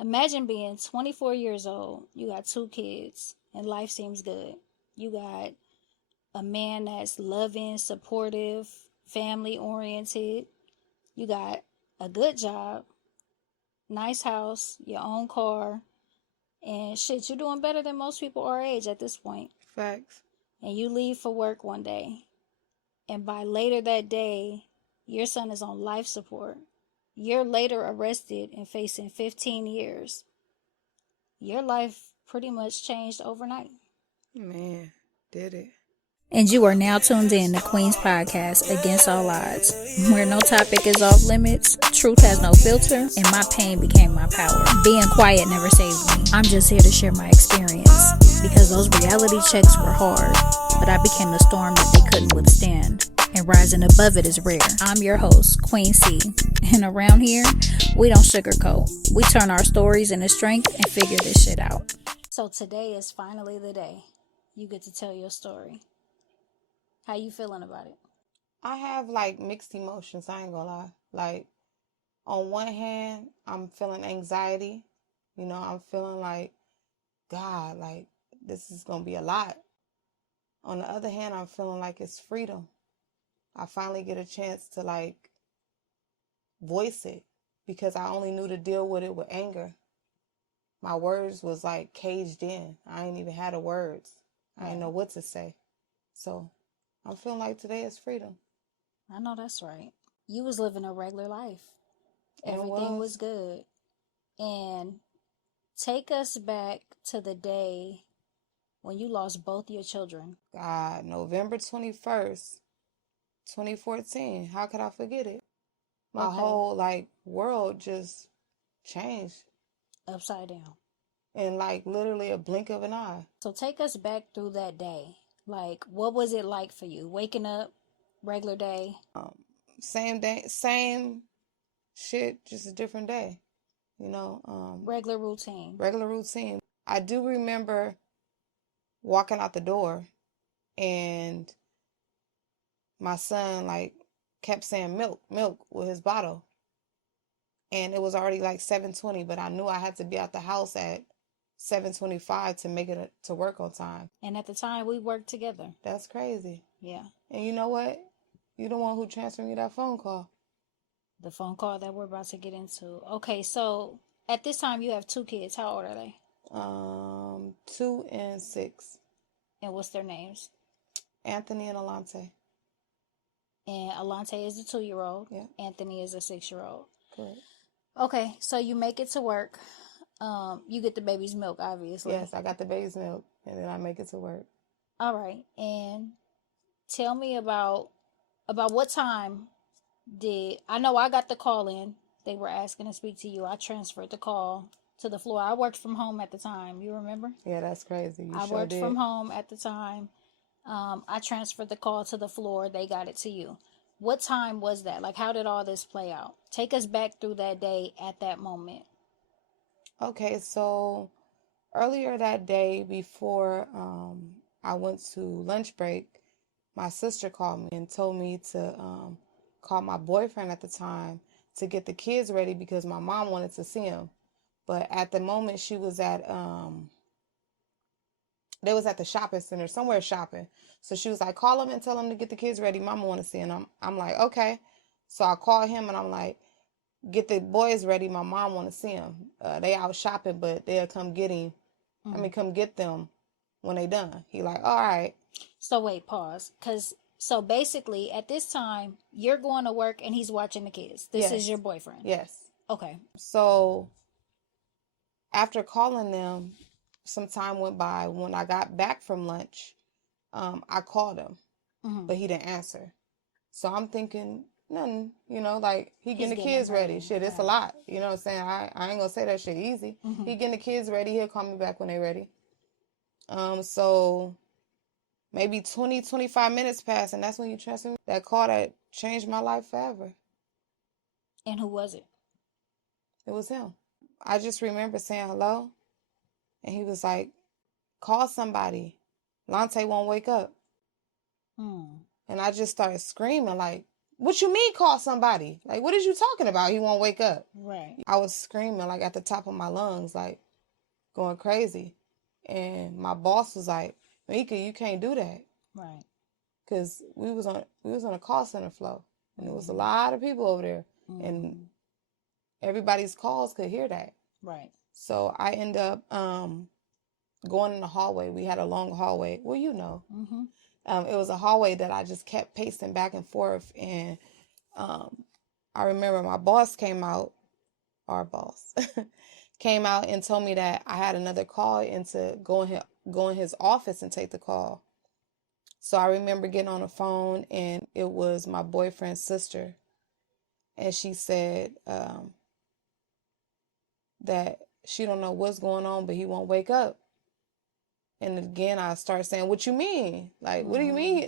Imagine being 24 years old. You got 2 kids, and life seems good. You got a man that's loving, supportive, family oriented. You got a good job, nice house, your own car, and shit, you're doing better than most people our age at this point. Facts. And you leave for work one day, and by later that day, your son is on life support. You're later arrested and facing 15 years. Your life pretty much changed overnight. Man, did it. And you are now tuned in to Queen's podcast, Against All Odds, where no topic is off limits, truth has no filter, and my pain became my power. Being quiet never saved me. I'm just here to share my experience, because those reality checks were hard, but I became the storm that they couldn't withstand, and rising above it is rare. I'm your host, QueenC, and around here, we don't sugarcoat. We turn our stories into strength and figure this shit out. So today is finally the day you get to tell your story. How you feeling about it? I have like mixed emotions, I ain't gonna lie. Like, on one hand, I'm feeling anxiety. I'm feeling like, God, like, this is gonna be a lot. On the other hand, I'm feeling like it's freedom. I finally get a chance to, like, voice it because I only knew to deal with it with anger. My words was, like, caged in. I ain't even had the words. I didn't know what to say. So I'm feeling like today is freedom. I know that's right. You was living a regular life. Everything was good. And take us back to the day when you lost both your children. God, November 21st, 2014. How could I forget it? My whole, like, world just changed. Upside down. In, like, literally a blink of an eye. So take us back through that day. Like, what was it like for you? Waking up, regular day? Same day, same shit, just a different day. Regular routine. Regular routine. I do remember walking out the door and my son, like, kept saying milk, milk with his bottle. And it was already like 7:20, but I knew I had to be out the house at 7:25 to make it to work on time. And at the time, we worked together. That's crazy. Yeah. And you know what? You're the one who transferred me that phone call. The phone call that we're about to get into. Okay, so at this time, you have 2 kids. How old are they? 2 and 6. And what's their names? Anthony and Alante. And Alante is a 2-year-old. Yeah. Anthony is a 6-year-old. Correct. Okay, so you make it to work. You get the baby's milk, obviously. Yes, I got the baby's milk, and then I make it to work. All right, and tell me about what time I know I got the call in. They were asking to speak to you. I transferred the call to the floor. I worked from home at the time. You remember? Yeah, that's crazy. I worked from home at the time. I transferred the call to the floor. They got it to you. What time was that? Like, how did all this play out? Take us back through that day at that moment. Okay, so earlier that day before I went to lunch break, my sister called me and told me to call my boyfriend at the time to get the kids ready because my mom wanted to see him. But at the moment she was at they was at the shopping center, somewhere shopping. So she was like, call him and tell him to get the kids ready. Mama want to see him. I'm like, okay. So I called him and I'm like, get the boys ready. My mom want to see him. They out shopping, but they'll come get him. Come get them when they done. He like, all right. So wait, pause. So basically at this time, you're going to work and he's watching the kids. This is your boyfriend. Yes. Okay. So after calling them, some time went by. When I got back from lunch, I called him, but he didn't answer. So I'm thinking, nothing, like he getting the kids ready. Shit, it's a lot. You know what I'm saying? I ain't gonna say that shit easy. He getting the kids ready. He'll call me back when they ready. So maybe 20, 25 minutes passed, and that's when you transferred me that call that changed my life forever. And who was it? It was him. I just remember saying hello, and he was like, call somebody. Lante won't wake up. And I just started screaming like, What you mean call somebody? Like, what is you talking about? He won't wake up. Right. I was screaming like at the top of my lungs, like going crazy. And my boss was like, Mika, you can't do that. Right. Cause we was on a call center flow. And there was a Mhm. lot of people over there. Mhm. And everybody's calls could hear that. Right. So I end up going in the hallway. We had a long hallway. Well, you know. Mhm. It was a hallway that I just kept pacing back and forth. And I remember my boss came out, our boss, came out and told me that I had another call and to go in his office and take the call. So I remember getting on the phone and it was my boyfriend's sister. And she said that she don't know what's going on, but he won't wake up. And again, I start saying, what you mean? Like, what do you mean?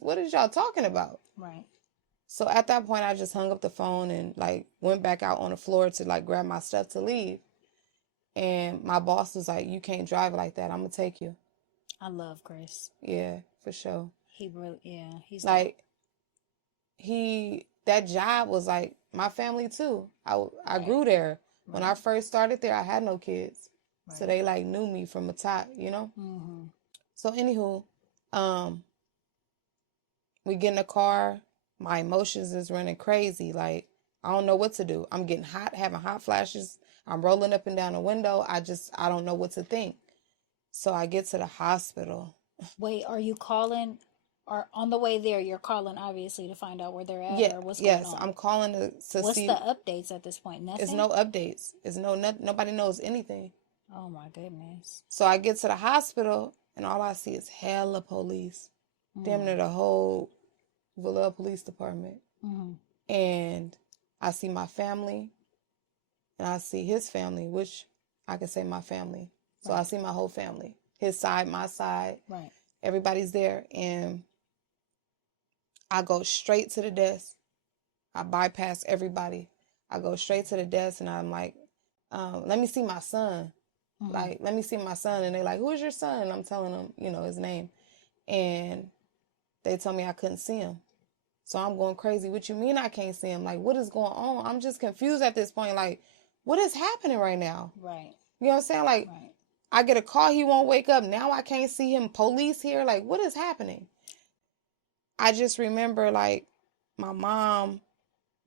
What is y'all talking about? Right. So at that point, I just hung up the phone and like went back out on the floor to like grab my stuff to leave. And my boss was like, you can't drive like that. I'm going to take you. I love Chris. Yeah, for sure. He really, yeah. He's like, that job was like my family too. I Right. grew there. When I Right. first started there, I had no kids. Right. So they like knew me from the top, you know? Mhm. So anywho, we get in the car. My emotions is running crazy. Like, I don't know what to do. I'm getting hot, having hot flashes. I'm rolling up and down the window. I don't know what to think. So I get to the hospital. Wait, are you calling? Or on the way there, you're calling obviously to find out where they're at Yeah, or what's going yes, on. I'm calling to What's see. the updates at this point? Nothing. There's no updates. There's nobody knows anything. Oh my goodness. So I get to the hospital and all I see is hella police. Damn near the whole Vallejo Police Department. And I see my family and I see his family, which I can say my family. So I see my whole family. His side, my side. Right. Everybody's there. And I go straight to the desk. I bypass everybody. I go straight to the desk and I'm like, let me see my son. Like, let me see my son. And they're like, who is your son? And I'm telling them, his name. And they told me I couldn't see him. So I'm going crazy. What you mean I can't see him? Like, what is going on? I'm just confused at this point. Like, what is happening right now? Right. You know what I'm saying? Like, Right. I get a call, he won't wake up. Now I can't see him. Police here. Like, what is happening? I just remember, like, my mom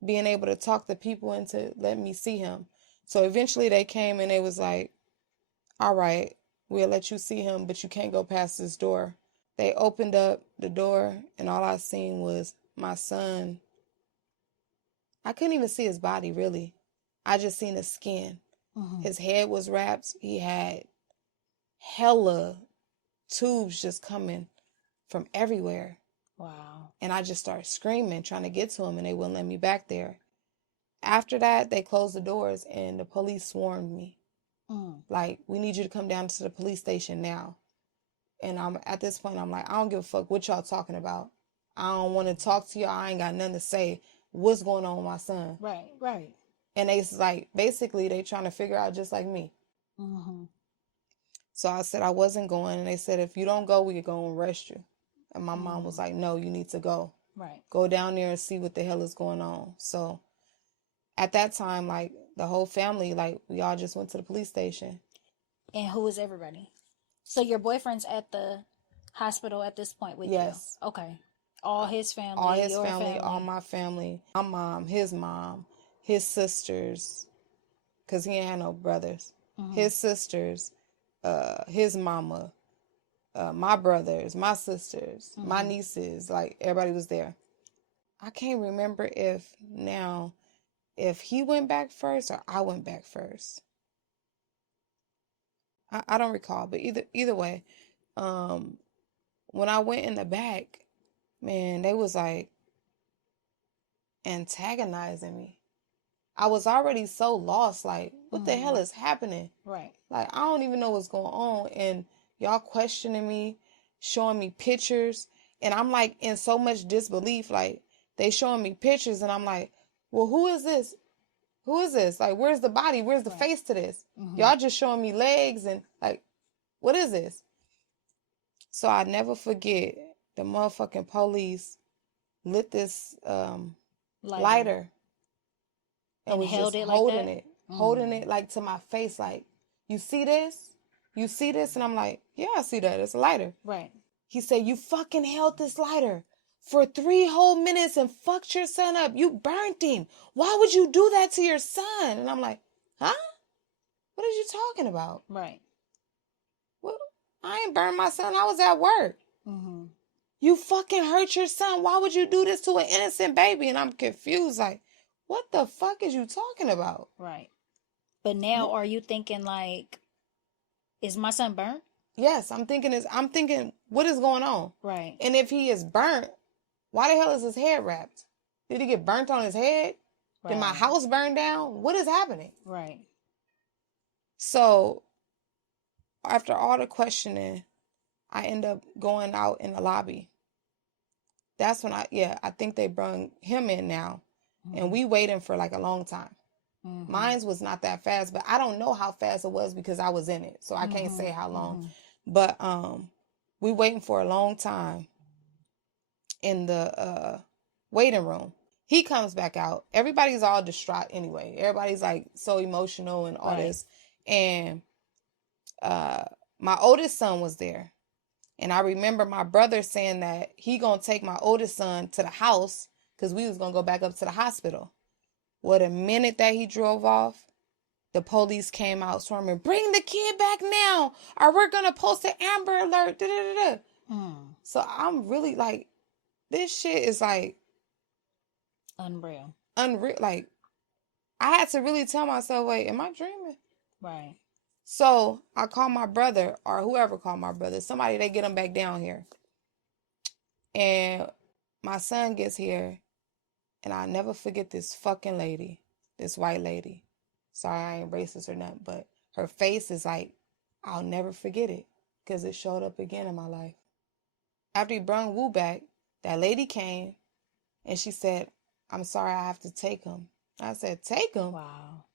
being able to talk the people into letting me see him. So eventually they came and they was like, all right, we'll let you see him, but you can't go past this door. They opened up the door and all I seen was my son. I couldn't even see his body, really. I just seen his skin. His head was wrapped. He had hella tubes just coming from everywhere. Wow. And I just started screaming, trying to get to him, and they wouldn't let me back there. After that, they closed the doors, and the police swarmed me. Like, we need you to come down to the police station now. And at this point, I'm like, I don't give a fuck what y'all talking about. I don't want to talk to y'all. I ain't got nothing to say. What's going on with my son? Right. Right. And they like, basically, they trying to figure out just like me. So I said I wasn't going. And they said, if you don't go, we're going to arrest you. And my mom was like, no, you need to go. Right. Go down there and see what the hell is going on. So at that time, like, the whole family, like, we all just went to the police station. And who is everybody? So your boyfriend's at the hospital at this point with you? Yes. Okay. All his family, All his your family, all my family, my mom, his sisters, because he ain't had no brothers, his sisters, his mama, my brothers, my sisters, my nieces, like, everybody was there. I can't remember if he went back first or I went back first. I don't recall, but either way, when I went in the back, man, they was like antagonizing me. I was already so lost, like, what the hell is happening? Right. Like, I don't even know what's going on, and y'all questioning me, showing me pictures, and I'm like in so much disbelief, like, they showing me pictures, and I'm like, well, who is this? Who is this? Like, where's the body? Where's the face to this? Y'all just showing me legs, and like, what is this? So I never forget the motherfucking police lit this Lighter. lighter and And was held just it like that? holding it like to my face, like, you see this? You see this? And I'm like, yeah, I see that. It's a lighter. Right. He said, you fucking held this lighter for 3 whole minutes and fucked your son up. You burnt him. Why would you do that to your son? And I'm like, huh? What are you talking about? Right. Well, I ain't burned my son. I was at work. Mm-hmm. You fucking hurt your son. Why would you do this to an innocent baby? And I'm confused. Like, what the fuck is you talking about? Right. But now are you thinking like, is my son burnt? Yes, I'm thinking, what is going on? Right. And if he is burnt, why the hell is his head wrapped? Did he get burnt on his head? Right. Did my house burn down? What is happening? Right. So after all the questioning, I end up going out in the lobby. That's when I think they brung him in now. Mm-hmm. And we waiting for like a long time. Mm-hmm. Mine was not that fast, but I don't know how fast it was because I was in it. So I can't say how long. But we waiting for a long time in the waiting room. He comes back out. Everybody's all distraught anyway. Everybody's like so emotional and all this. And my oldest son was there. And I remember my brother saying that he gonna take my oldest son to the house because we was gonna go back up to the hospital. Well, the minute that he drove off, the police came out swarming, bring the kid back now, or we're gonna post an Amber Alert. Da, da, da, da. So I'm really like, this shit is like unreal. Like, I had to really tell myself, wait, am I dreaming? Right. So I called my brother, or whoever called my brother, somebody, they get him back down here. And my son gets here, and I'll never forget this fucking lady, this white lady. Sorry, I ain't racist or nothing, but her face is like, I'll never forget it because it showed up again in my life. After he brung Wu back, that lady came and she said, I'm sorry, I have to take him. I said, take him? Wow.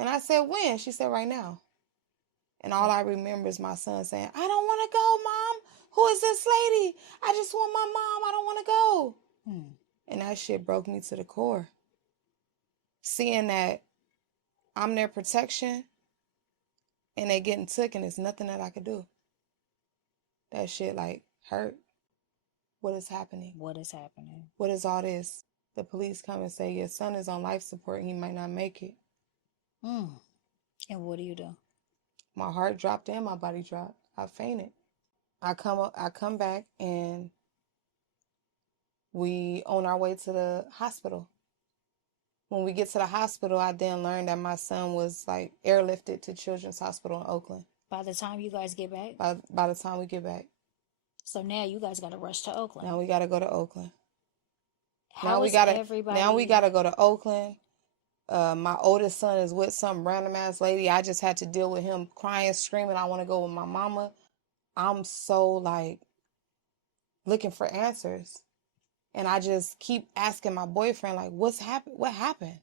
And I said, when? She said, right now. And all I remember is my son saying, I don't want to go, Mom. Who is this lady? I just want my mom. I don't want to go. And that shit broke me to the core. Seeing that I'm their protection and they getting took and there's nothing that I could do. That shit like hurt. What is happening? What is happening? What is all this? The police come and say, your son is on life support. He might not make it. And what do you do? My heart dropped and my body dropped. I fainted. I come back and we on our way to the hospital. When we get to the hospital, I then learned that my son was like airlifted to Children's Hospital in Oakland. By the time you guys get back? By the time we get back. So now you guys got to rush to Oakland. Now we got to go to Oakland. Now we got to go to Oakland. My oldest son is with some random ass lady. I just had to deal with him crying, screaming, I want to go with my mama. I'm so like looking for answers. And I just keep asking my boyfriend, like, what's happened? What happened?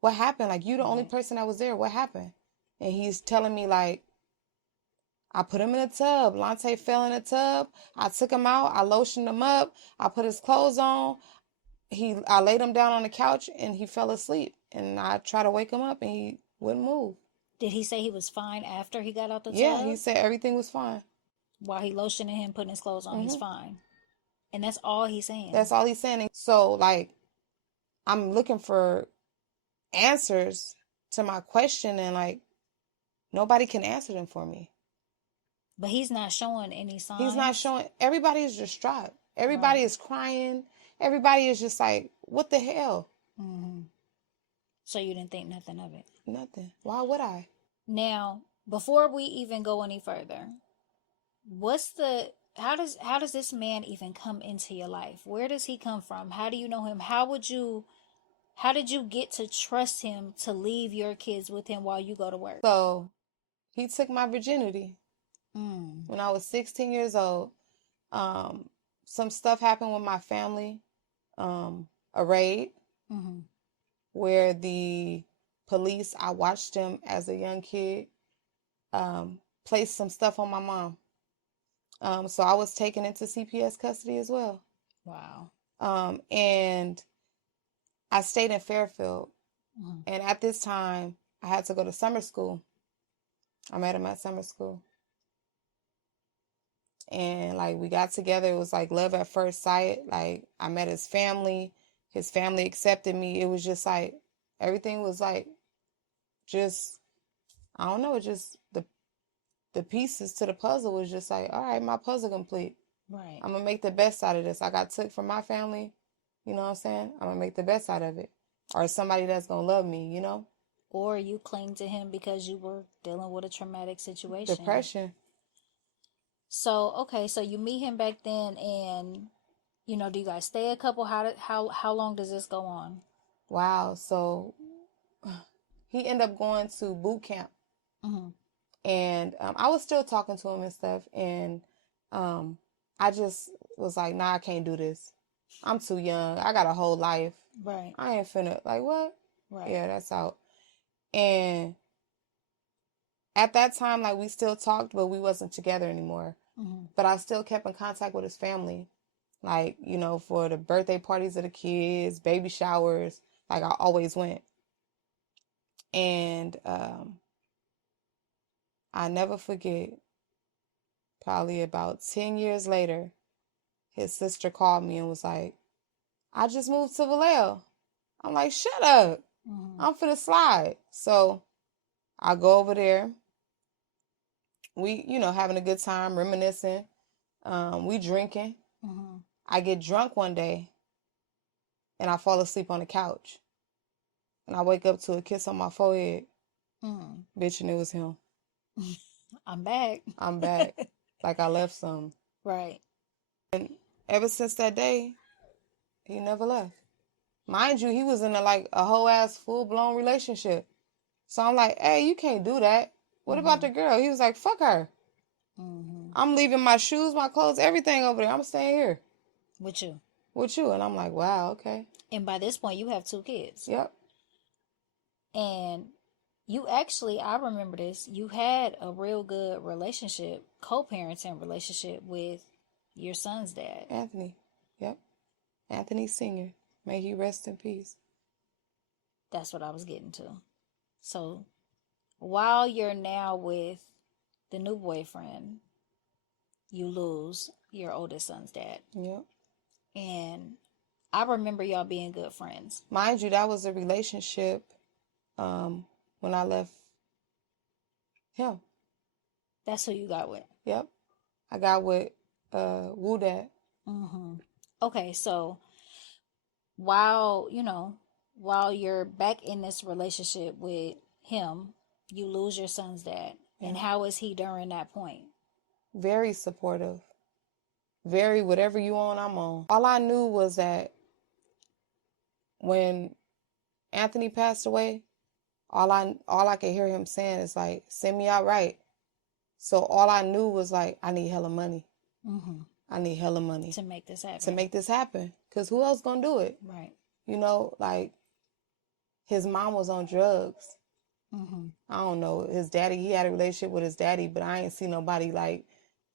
What happened? Like, you the only person that was there. What happened? And he's telling me, like, I put him in a tub. Lante fell in a tub. I took him out. I lotioned him up. I put his clothes on. I laid him down on the couch and he fell asleep. And I tried to wake him up and he wouldn't move. Did he say he was fine after he got out the tub? Yeah, he said everything was fine. While he lotioning him, putting his clothes on, he's fine. And that's all he's saying. That's all he's saying. So, like, I'm looking for answers to my question and, like, nobody can answer them for me. But he's not showing any signs. He's not showing. Everybody is distraught. Everybody is crying. Everybody is just like, what the hell? So you didn't think nothing of it? Nothing. Why would I? Now, before we even go any further, how does this man even come into your life? Where does he come from? How do you know him? How did you get to trust him to leave your kids with him while you go to work? So he took my virginity when I was 16 years old. Some stuff happened with my family, a raid where the police, I watched them as a young kid, place some stuff on my mom. So I was taken into CPS custody as well. Wow. And I stayed in Fairfield. Mm-hmm. And at this time, I had to go to summer school. I met him at summer school. And like we got together. It was like love at first sight. Like I met his family. His family accepted me. It was just like everything was like just, I don't know, just the pieces to the puzzle was just like, all right, my puzzle complete. Right. I'm gonna make the best out of this. I got took from my family. You know what I'm saying? I'm gonna make the best out of it. Or somebody that's gonna love me, you know? Or you cling to him because you were dealing with a traumatic situation. Depression. So, okay, so you meet him back then, and do you guys stay a couple? How long does this go on? Wow. So he ended up going to boot camp. Mm-hmm. And I was still talking to him and stuff. And I just was like, nah, I can't do this. I'm too young. I got a whole life. Right. I ain't finna, like, what? Right. Yeah, that's out. And at that time, like, we still talked, but we wasn't together anymore. Mm-hmm. But I still kept in contact with his family. Like, for the birthday parties of the kids, baby showers, like, I always went. And I never forget, probably about 10 years later, his sister called me and was like, I just moved to Vallejo. I'm like, shut up. Mm-hmm. I'm finna slide. So I go over there. We, having a good time, reminiscing. We drinking. Mm-hmm. I get drunk one day and I fall asleep on the couch. And I wake up to a kiss on my forehead. Mm-hmm. Bitch, and it was him. I'm back. I'm back. Like I left some. Right. And ever since that day, he never left. Mind you, he was in a whole ass full blown relationship. So I'm like, hey, you can't do that. What about the girl? He was like, fuck her. Mm-hmm. I'm leaving my shoes, my clothes, everything over there. I'm staying here. With you. With you. And I'm like, wow, okay. And by this point, you have 2 kids. Yep. And you actually, I remember this, you had a real good relationship, co-parenting relationship with your son's dad. Anthony. Yep. Anthony Sr. May he rest in peace. That's what I was getting to. So while you're now with the new boyfriend, you lose your oldest son's dad. Yep. And I remember y'all being good friends. Mind you, that was a relationship when I left him. That's who you got with. Yep. I got with Woo Dad. Mm-hmm. Okay, so while you're back in this relationship with him, you lose your son's dad. Yeah. And how is he during that point? Very supportive. Very, whatever you on, I'm on. All I knew was that when Anthony passed away, all I could hear him saying is like, send me out right. So all I knew was like, I need hella money. Mm-hmm. I need hella money. To make this happen. To make this happen. Because who else gonna do it? Right. Like, his mom was on drugs. Mm-hmm. I don't know. His daddy, he had a relationship with his daddy, but I ain't seen nobody, like,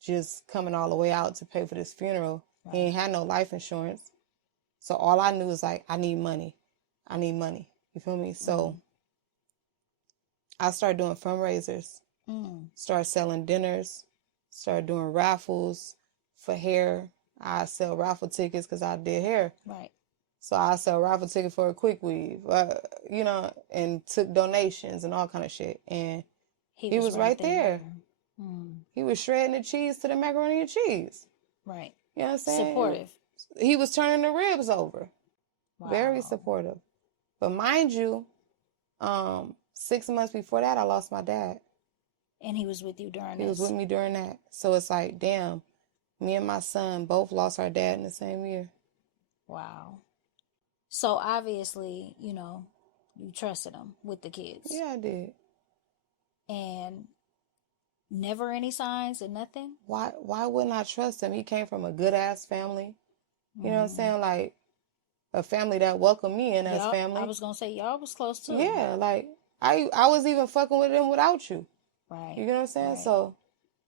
just coming all the way out to pay for this funeral. Right. He ain't had no life insurance. So all I knew was, like, I need money. I need money. You feel me? So I started doing fundraisers. Started selling dinners. Started doing raffles for hair. I sell raffle tickets because I did hair. Right. So I sell raffle tickets for a quick weave, and took donations and all kind of shit. And he was right there. He was shredding the cheese to the macaroni and cheese. Right. You know what I'm saying? Supportive. He was turning the ribs over. Wow. Very supportive. But mind you, 6 months before that, I lost my dad. And he was with you during He was with me during that. So it's like, damn, me and my son both lost our dad in the same year. Wow. So obviously, you trusted him with the kids. Yeah, I did. And never any signs and nothing? Why wouldn't I trust him? He came from a good ass family. You know what I'm saying? Like a family that welcomed me in as family. I was gonna say y'all was close too. Yeah, like I was even fucking with him without you. Right. You know what I'm saying? Right. So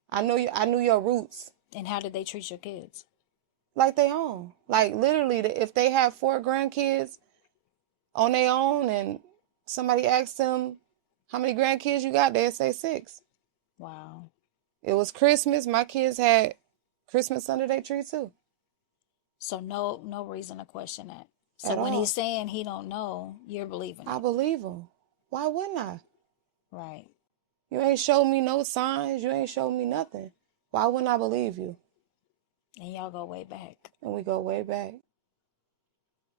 I knew your roots. And how did they treat your kids? like they own. Like literally, if they have 4 grandkids on their own and somebody asked them how many grandkids you got, they'd say 6. Wow. It was Christmas. My kids had Christmas under their tree too. So no reason to question that. So At when all. he's saying he don't know, you're believing I it. believe him. Why wouldn't I? Right. You ain't showed me no signs. You ain't showed me nothing. Why wouldn't I believe you? And y'all go way back. And we go way back.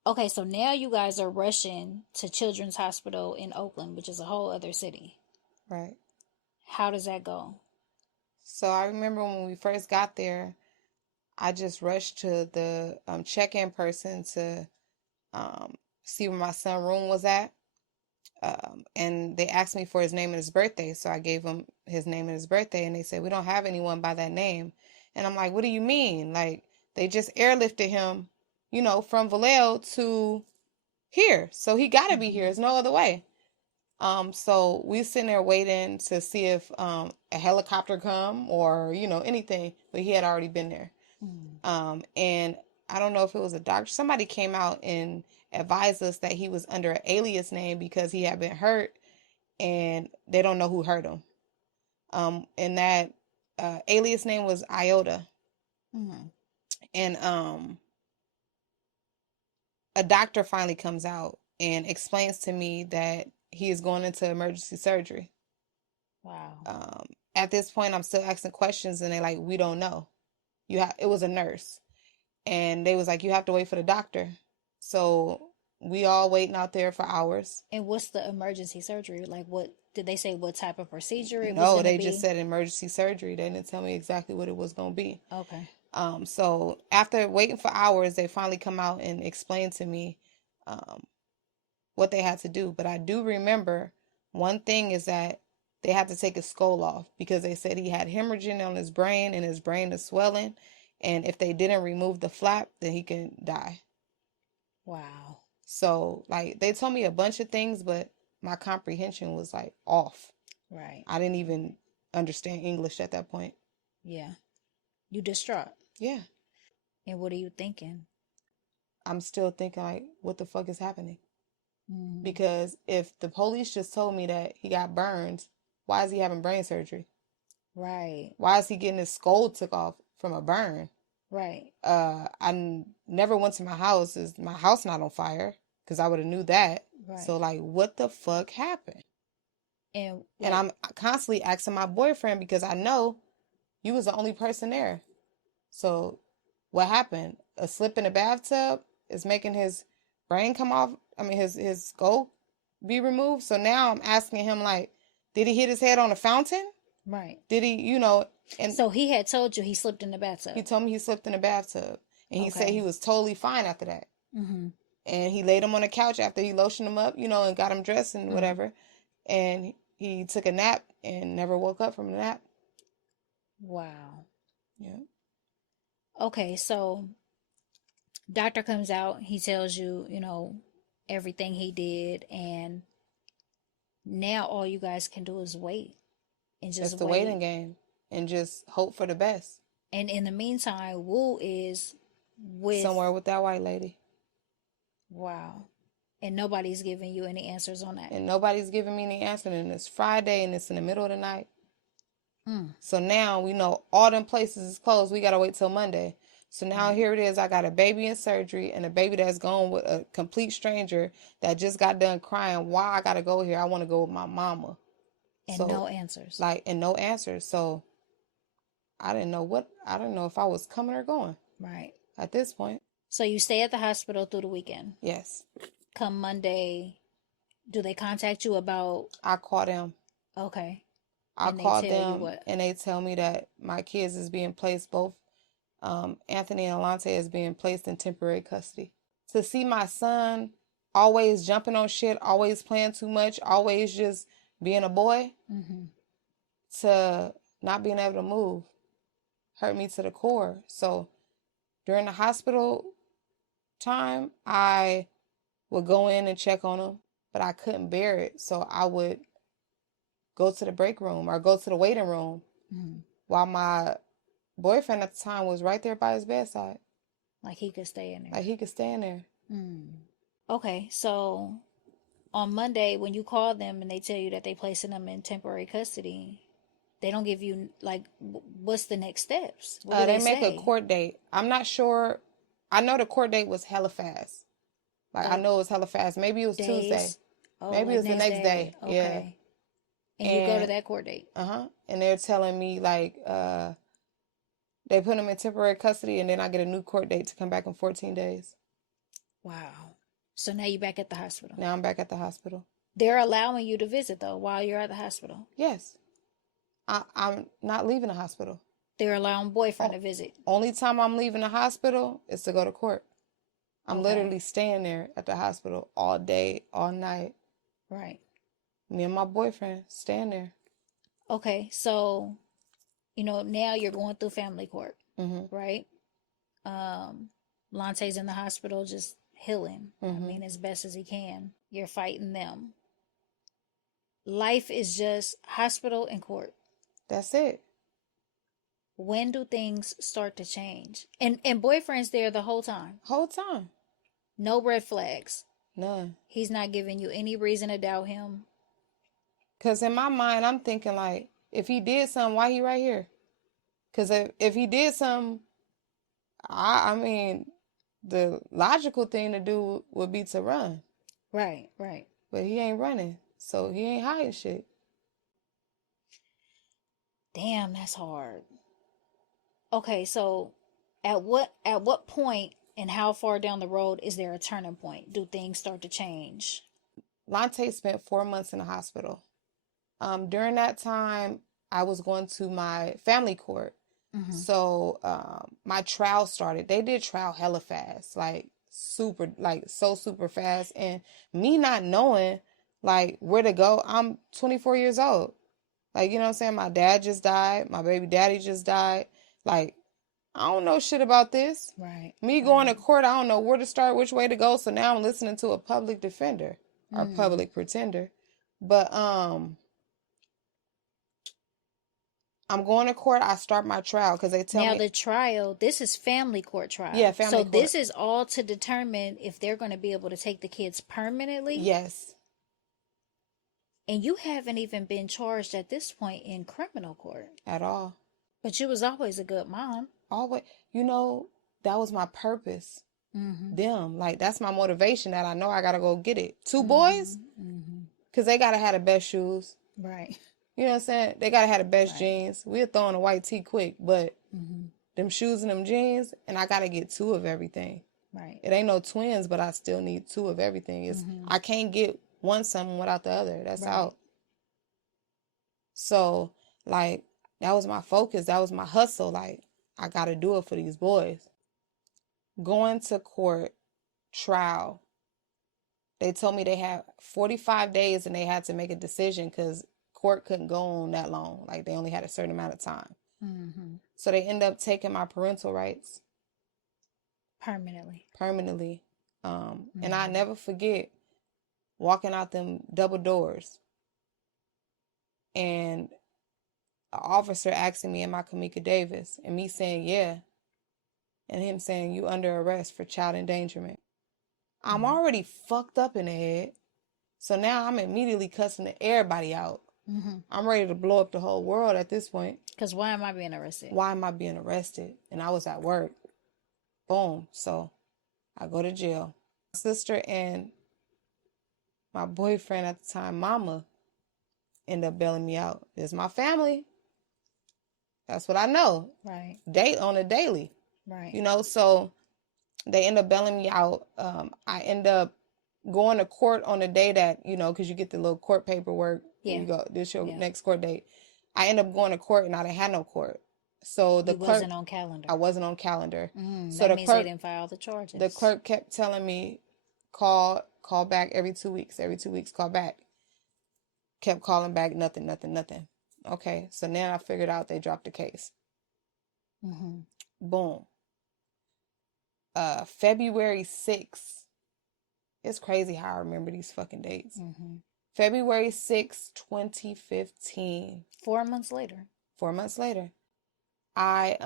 Okay, so now you guys are rushing to Children's Hospital in Oakland, which is a whole other city. Right. How does that go? So I remember when we first got there, I just rushed to the check-in person to see where my son's room was at. And they asked me for his name and his birthday. So I gave them his name and his birthday. And they said, we don't have anyone by that name. And I'm like, what do you mean? Like, they just airlifted him, from Vallejo to here. So he got to be here. There's no other way. So we sitting there waiting to see if a helicopter come or, anything. But he had already been there. And I don't know if it was a doctor. Somebody came out and advised us that he was under an alias name because he had been hurt and they don't know who hurt him. And that alias name was Iota. And a doctor finally comes out and explains to me that he is going into emergency surgery. Wow. At this point, I'm still asking questions and they're like, we don't know. It was a nurse. And they was like, you have to wait for the doctor. So we all waiting out there for hours. And what's the emergency surgery? Like, what did they say? What type of procedure it was No, going to they be? just said emergency surgery. They didn't tell me exactly what it was going to be. Okay. So after waiting for hours, they finally come out and explain to me what they had to do. But I do remember one thing is that they had to take his skull off because they said he had hemorrhaging on his brain and his brain is swelling. And if they didn't remove the flap, then he can die. Wow. So, like, they told me a bunch of things, but my comprehension was, like, off. Right. I didn't even understand English at that point. Yeah. You distraught. Yeah. And what are you thinking? I'm still thinking, like, what the fuck is happening? Mm-hmm. Because if the police just told me that he got burned, why is he having brain surgery? Right. Why is he getting his skull took off from a burn? Right. I never went to my house. Is my house not on fire? Because I would have knew that. Right. So, like, what the fuck happened? And I'm constantly asking my boyfriend because I know you was the only person there. So, what happened? A slip in the bathtub is making his brain come off. I mean, his skull be removed. So now I'm asking him, like, did he hit his head on a fountain? Right. Did he, and so he had told you he slipped in the bathtub. He told me he slipped in the bathtub. And he said he was totally fine after that. Mm-hmm. And he laid him on the couch after he lotioned him up, and got him dressed and whatever. And he took a nap and never woke up from the nap. Wow. Yeah. Okay, so doctor comes out, he tells you, everything he did, and now all you guys can do is wait. And just It's the wait. waiting game. And just hope for the best. And in the meantime, Wu is with somewhere with that white lady. Wow. And nobody's giving you any answers on that. And nobody's giving me any answer. And it's Friday and it's in the middle of the night. So now we know all them places is closed. We got to wait till Monday. So now here it is. I got a baby in surgery and a baby that's gone with a complete stranger that just got done crying. Why I got to go here? I want to go with my mama. And no answers. And no answers. So I didn't know if I was coming or going. Right. At this point. So you stay at the hospital through the weekend? Yes. Come Monday, do they contact you about? I call them. Okay. I call them and they tell me that my kids is being placed, both Anthony and Alante is being placed in temporary custody. To see my son always jumping on shit, always playing too much, always just being a boy, to not being able to move, hurt me to the core. So during the hospital time, I would go in and check on him, but I couldn't bear it. So I would go to the break room or go to the waiting room while my boyfriend at the time was right there by his bedside. Like he could stay in there. Like he could stay in there. Okay, so on Monday, when you call them and they tell you that they placing them in temporary custody, they don't give you, like, what's the next steps? What do They they make a say? court date. I'm not sure. I know the court date was hella fast. Like, I know it was hella fast. Maybe it was Tuesday. Days? Oh, Maybe it like was the next day. Okay. Yeah. And you go to that court date. And they're telling me, like, they put them in temporary custody, and then I get a new court date to come back in 14 days. Wow. So now you're back at the hospital. Now I'm back at the hospital. They're allowing you to visit, though, while you're at the hospital. Yes. I'm not leaving the hospital. They're allowing boyfriend to visit. Only time I'm leaving the hospital is to go to court. I'm literally staying there at the hospital all day, all night. Right. Me and my boyfriend staying there. Okay, so, now you're going through family court, right? Lante's in the hospital just healing. I mean, as best as he can. You're fighting them. Life is just hospital and court. That's it. When do things start to change? And boyfriend's there the whole time. Whole time. No red flags. None. He's not giving you any reason to doubt him. Because in my mind, I'm thinking, like, if he did something, why he right here? Because if he did something, I mean, the logical thing to do would be to run. Right. But he ain't running. So he ain't hiding shit. Damn, that's hard. Okay, so at what point and how far down the road is there a turning point? Do things start to change? Lante spent 4 months in the hospital. During that time, I was going to my family court. So my trial started. They did trial hella fast, like so super fast. And me not knowing like where to go, I'm 24 years old. Like, you know what I'm saying? My dad just died. My baby daddy just died. Like, I don't know shit about this. Right. Me going to court, I don't know where to start, which way to go. So now I'm listening to a public defender or public pretender. But I'm going to court. I start my trial because they tell me. Now the trial, this is family court trial. Yeah, family court. So this is all to determine if they're going to be able to take the kids permanently? Yes. And you haven't even been charged at this point in criminal court. At all. But you was always a good mom. Always. You know, that was my purpose. Them. Like, that's my motivation that I know I got to go get it. 2 boys? Because they got to have the best shoes. Right. You know what I'm saying? They got to have the best jeans. We're throwing a white tee quick, but them shoes and them jeans, and I got to get 2 of everything. Right. It ain't no twins, but I still need 2 of everything. I can't get one something without the other. That's out. So, like, that was my focus. That was my hustle. Like, I got to do it for these boys. Going to court, trial. They told me they had 45 days and they had to make a decision because court couldn't go on that long. Like, they only had a certain amount of time. So they end up taking my parental rights. Permanently. And I never forget walking out them double doors and an officer asking me, am I Kumeka Davis? And me saying, yeah. And him saying, you under arrest for child endangerment. I'm already fucked up in the head. So now I'm immediately cussing everybody out. I'm ready to blow up the whole world at this point. Because why am I being arrested? Why am I being arrested? And I was at work. Boom. So I go to jail. My sister and my boyfriend at the time, mama, end up bailing me out. It's my family. That's what I know. Right. Date on a daily. Right. You know, so they end up bailing me out. I end up going to court on the day that, you know, because you get the little court paperwork. Yeah. You go, this your next court date. I end up going to court and I didn't have no court. So the clerk wasn't on calendar. I wasn't on calendar. So that means they didn't file the charges. The clerk kept telling me, call back every 2 weeks. Every 2 weeks, call back. Kept calling back, nothing. Okay, so then I figured out they dropped the case. Boom. February 6th. It's crazy how I remember these fucking dates. February 6th, 2015. 4 months later. 4 months later. I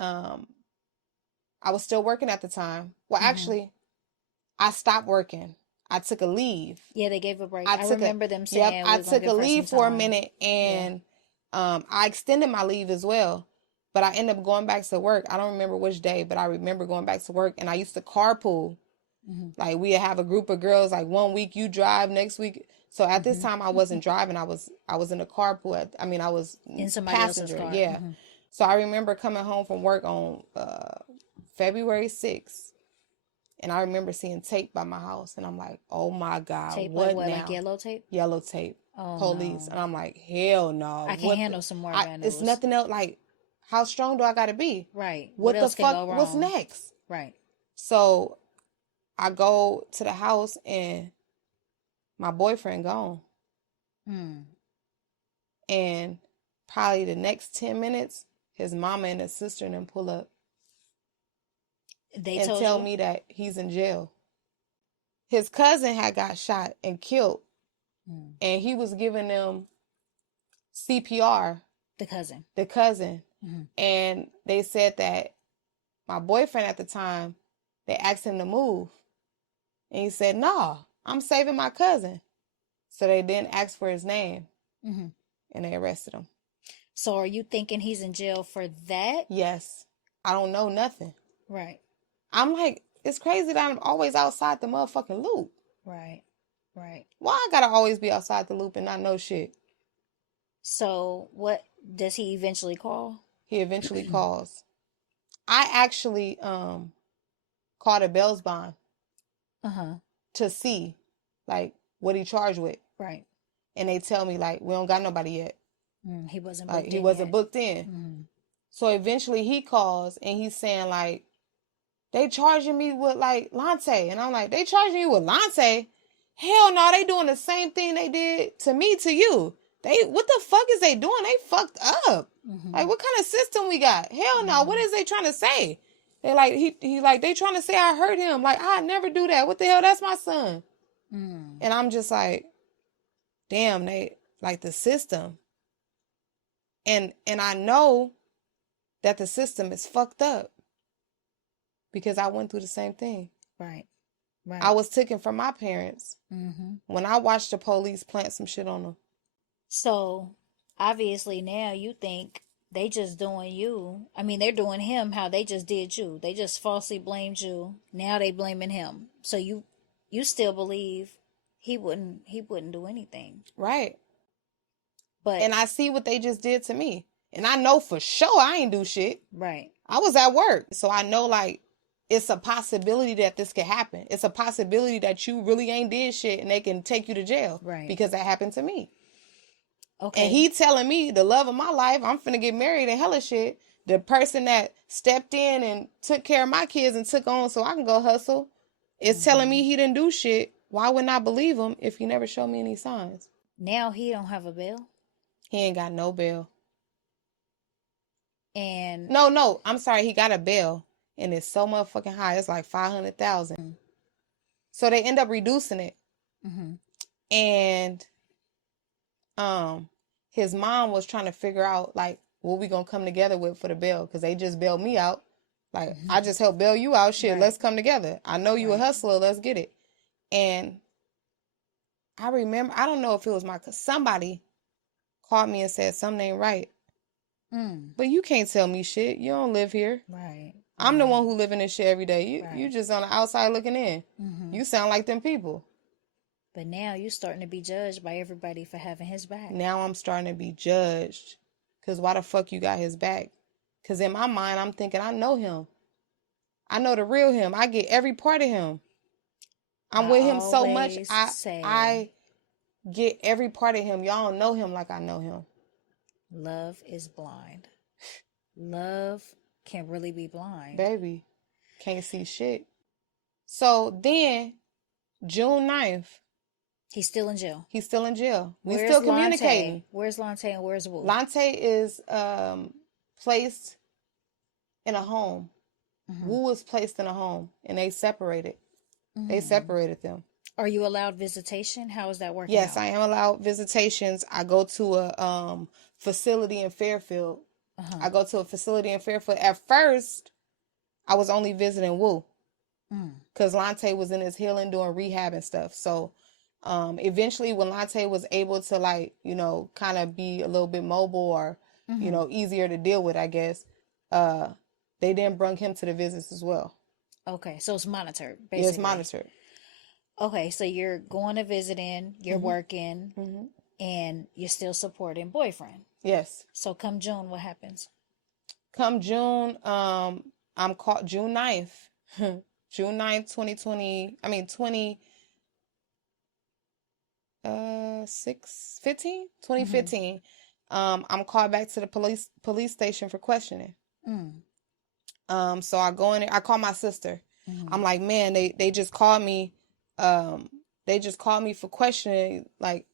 I was still working at the time. Well, actually, I stopped working. I took a leave. Yeah, they gave a break. I remember them saying, yep, I took a leave for a minute, and I extended my leave as well. But I ended up going back to work. I don't remember which day, but I remember going back to work, and I used to carpool. Like, we'd have a group of girls, like, one week you drive, next week. So at this time, I wasn't driving. I was in a carpool. I was in somebody else's car. Yeah. So I remember coming home from work on February 6th. And I remember seeing tape by my house. And I'm like, oh, my God. Tape, what like now? Like yellow tape? Yellow tape. Oh, police. no. And I'm like, hell no. I can't handle some more vandals. It's nothing else. Like, how strong do I got to be? Right. What else the fuck? can go wrong? What's next? Right. So I go to the house and my boyfriend gone. And probably the next 10 minutes, his mama and his sister and them pull up. They tell me that he's in jail. His cousin had got shot and killed. And he was giving them CPR. The cousin. And they said that my boyfriend at the time, they asked him to move. And he said, no, I'm saving my cousin. So they didn't ask for his name. And they arrested him. So are you thinking he's in jail for that? Yes. I don't know nothing. Right. I'm like, it's crazy that I'm always outside the motherfucking loop. Right. Why I gotta always be outside the loop and not know shit? So what does he eventually call? He eventually calls. I actually called a bail bond. To see, like, what he charged with. Right. And they tell me, like, we don't got nobody yet. He wasn't booked in. He wasn't booked in. So eventually he calls and he's saying, like, they charging me with, like, Lante. And I'm like, they charging you with Lante? Hell no, they doing the same thing they did to me, to you. What the fuck is they doing? They fucked up. Like, what kind of system we got? Hell no, what is they trying to say? They like, he like, they trying to say I hurt him. Like, I never do that. What the hell? That's my son. And I'm just like, damn, they, like, the system. And I know that the system is fucked up because I went through the same thing. Right. I was taken from my parents when I watched the police plant some shit on them. So, obviously now you think they just doing you. I mean, they're doing him how they just did you. They just falsely blamed you. Now they blaming him. So you still believe he wouldn't do anything. Right. But and I see what they just did to me. And I know for sure I ain't do shit. Right. I was at work. So I know, like, it's a possibility that this could happen. It's a possibility that you really ain't did shit and they can take you to jail. Right. Because that happened to me. Okay. And he telling me, the love of my life, I'm finna get married and hella shit. The person that stepped in and took care of my kids and took on so I can go hustle is telling me he didn't do shit. Why wouldn't I believe him if he never showed me any signs? Now he don't have a bail? He ain't got no bail. And No, I'm sorry, he got a bail. And it's so motherfucking high. It's like $500,000. So they end up reducing it. And his mom was trying to figure out, like, what we gonna come together with for the bail, because they just bailed me out. Like, I just helped bail you out. Shit, let's come together. I know you a hustler. Let's get it. And I remember, I don't know if it was somebody called me and said something ain't right. But you can't tell me shit. You don't live here. Right. I'm the one who live in this shit every day. You just on the outside looking in. You sound like them people. But now you're starting to be judged by everybody for having his back. Now I'm starting to be judged. Because why the fuck you got his back? Because in my mind, I'm thinking, I know him. I know the real him. I get every part of him. I'm with him so much. I get every part of him. Y'all don't know him like I know him. Love is blind. Love can really be blind. Baby, can't see shit. So then, June 9th. He's still in jail. He's still in jail. We still communicating. Where's Lante and where's Wu? Lante is placed in a home. Wu was placed in a home, and they separated. They separated them. Are you allowed visitation? How is that working? Yes, I am allowed visitations. I go to a facility in Fairfield. I go to a facility in Fairfield. At first, I was only visiting Wu. Mm. Because Lante was in his healing, doing rehab and stuff. So eventually when Lante was able to, like, you know, kind of be a little bit mobile or, you know, easier to deal with, I guess, they then brought him to the visits as well. Okay, so it's monitored, Yeah, it's basically. monitored. Okay, so you're going to visiting, you're working, and you're still supporting boyfriend. Yes. So come June, what happens? Come June, I'm called June 9th. June 9th, 2020, I mean 2015. I'm called back to the police station for questioning. So I go in there, I call my sister. I'm like, man, they just called me. They just called me for questioning. Like,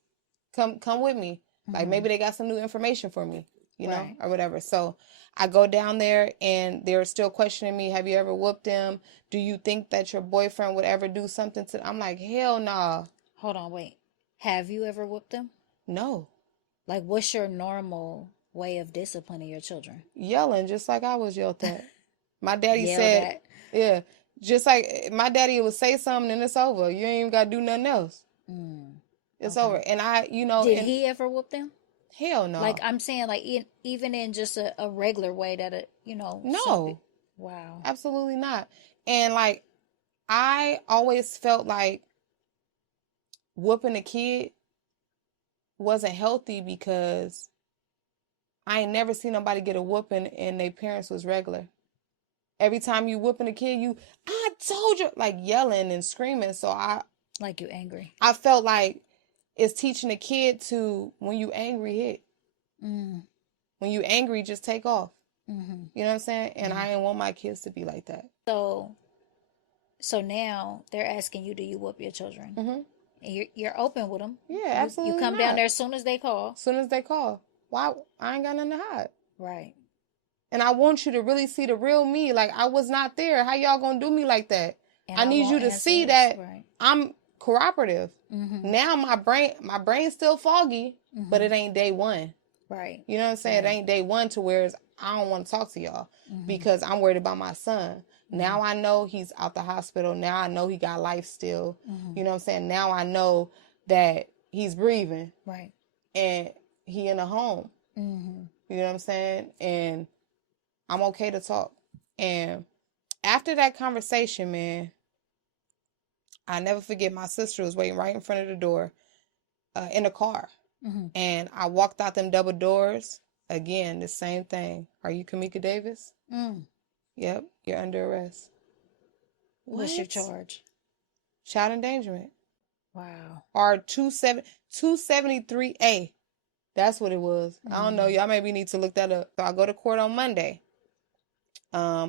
come with me. Like, maybe they got some new information for me, you know, or whatever. So I go down there and they're still questioning me. Have you ever whooped them? Do you think that your boyfriend would ever do something to? I'm like, hell nah. Hold on, wait. Have you ever whooped them? No. Like, what's your normal way of disciplining your children? Yelling, just like I was yelled at. My daddy Yelled said, at. yeah, just like my daddy would say something and it's over. You ain't even got to do nothing else. It's over. And I, you know. Did and he ever whoop them? Hell no. Like, I'm saying, like, even in just a regular way that, you know. No. Wow. Absolutely not. And, like, I always felt like whooping a kid wasn't healthy because I ain't never seen nobody get a whooping and their parents was regular. Every time you whooping a kid, I told you, like, yelling and screaming. So like, you angry. I felt like it's teaching a kid to, when you angry, hit. When you angry, just take off. You know what I'm saying? And I didn't want my kids to be like that. So now they're asking you, do you whoop your children? And you're open with them. Yeah, absolutely. You come down there as soon as they call. As soon as they call. Why? I ain't got nothing to hide. Right. And I want you to really see the real me. Like, I was not there. How y'all gonna do me like that? And I need you to see that I'm cooperative. Now my brain's still foggy, but it ain't day one. Right. You know what I'm saying? It ain't day one to where I don't want to talk to y'all because I'm worried about my son. Now I know he's out the hospital. Now I know he got life still. You know what I'm saying? Now I know that he's breathing. Right. And he in a home. You know what I'm saying? And I'm okay to talk. And after that conversation, man, I never forget, my sister was waiting right in front of the door in the car. And I walked out them double doors. Again, the same thing. Are you Kumeka Davis? Yep, you're under arrest. What's your charge? Child endangerment. Wow. Or 273A. That's what it was. I don't know. Y'all maybe need to look that up. So I go to court on Monday.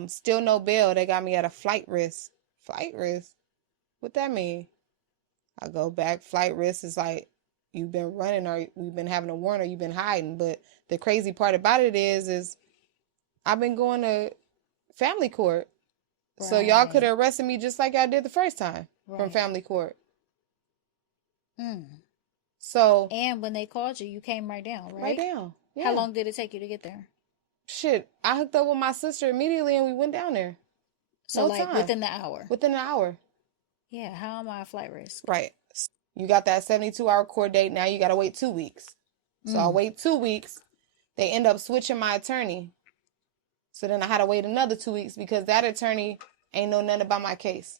Still no bail. They got me at a flight risk. Flight risk? What that mean? I go back. Flight risk is like, you've been running, or we've been having a warrant, or you've been hiding. But the crazy part about it is I've been going to family court. Right. So y'all could have arrested me just like y'all did the first time from family court. So. And when they called you, you came right down, right? Right down. Yeah. How long did it take you to get there? Shit, I hooked up with my sister immediately and we went down there. So no like time. Within the hour? Within an hour. Yeah, how am I a flight risk? Right. You got that 72-hour court date. Now you got to wait 2 weeks. So I'll wait 2 weeks. They end up switching my attorney. So then I had to wait another 2 weeks because that attorney ain't know nothing about my case.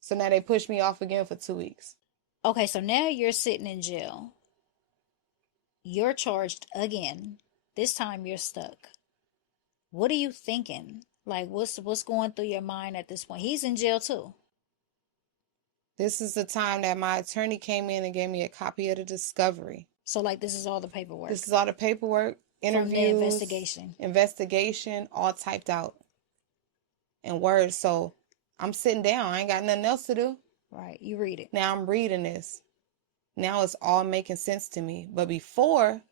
So now they pushed me off again for 2 weeks. Okay, so now you're sitting in jail. You're charged again. This time you're stuck. What are you thinking? Like, what's going through your mind at this point? He's in jail too. This is the time that my attorney came in and gave me a copy of the discovery. So, like, this is all the paperwork? This is all the paperwork, interviews. From the investigation. Investigation, all typed out in words. So, I'm sitting down. I ain't got nothing else to do. Right. You read it. Now I'm reading this. Now it's all making sense to me. But before,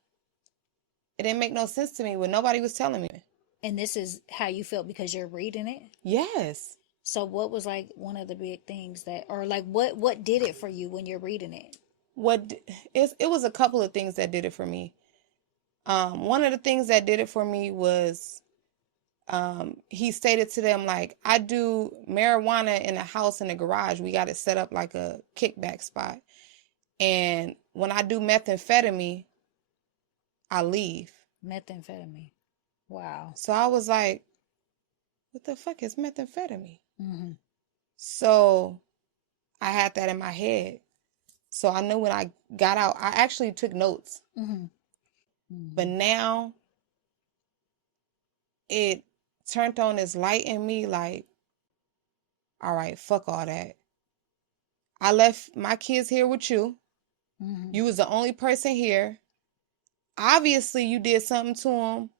it didn't make no sense to me when nobody was telling me. And this is how you felt because you're reading it? Yes. So what was like one of the big things that, or like what did it for you when you're reading it? It was a couple of things that did it for me. One of the things that did it for me was he stated to them, like, I do marijuana in a house in the garage. We got it set up like a kickback spot. And when I do methamphetamine, I leave. Methamphetamine. Wow. So I was like, what the fuck is methamphetamine? Mm-hmm. So I had that in my head. So I knew when I got out, I actually took notes. Mm-hmm. Mm-hmm. But now it turned on this light in me, like, all right, fuck all that. I left my kids here with you. Mm-hmm. You was the only person here. Obviously, you did something to them,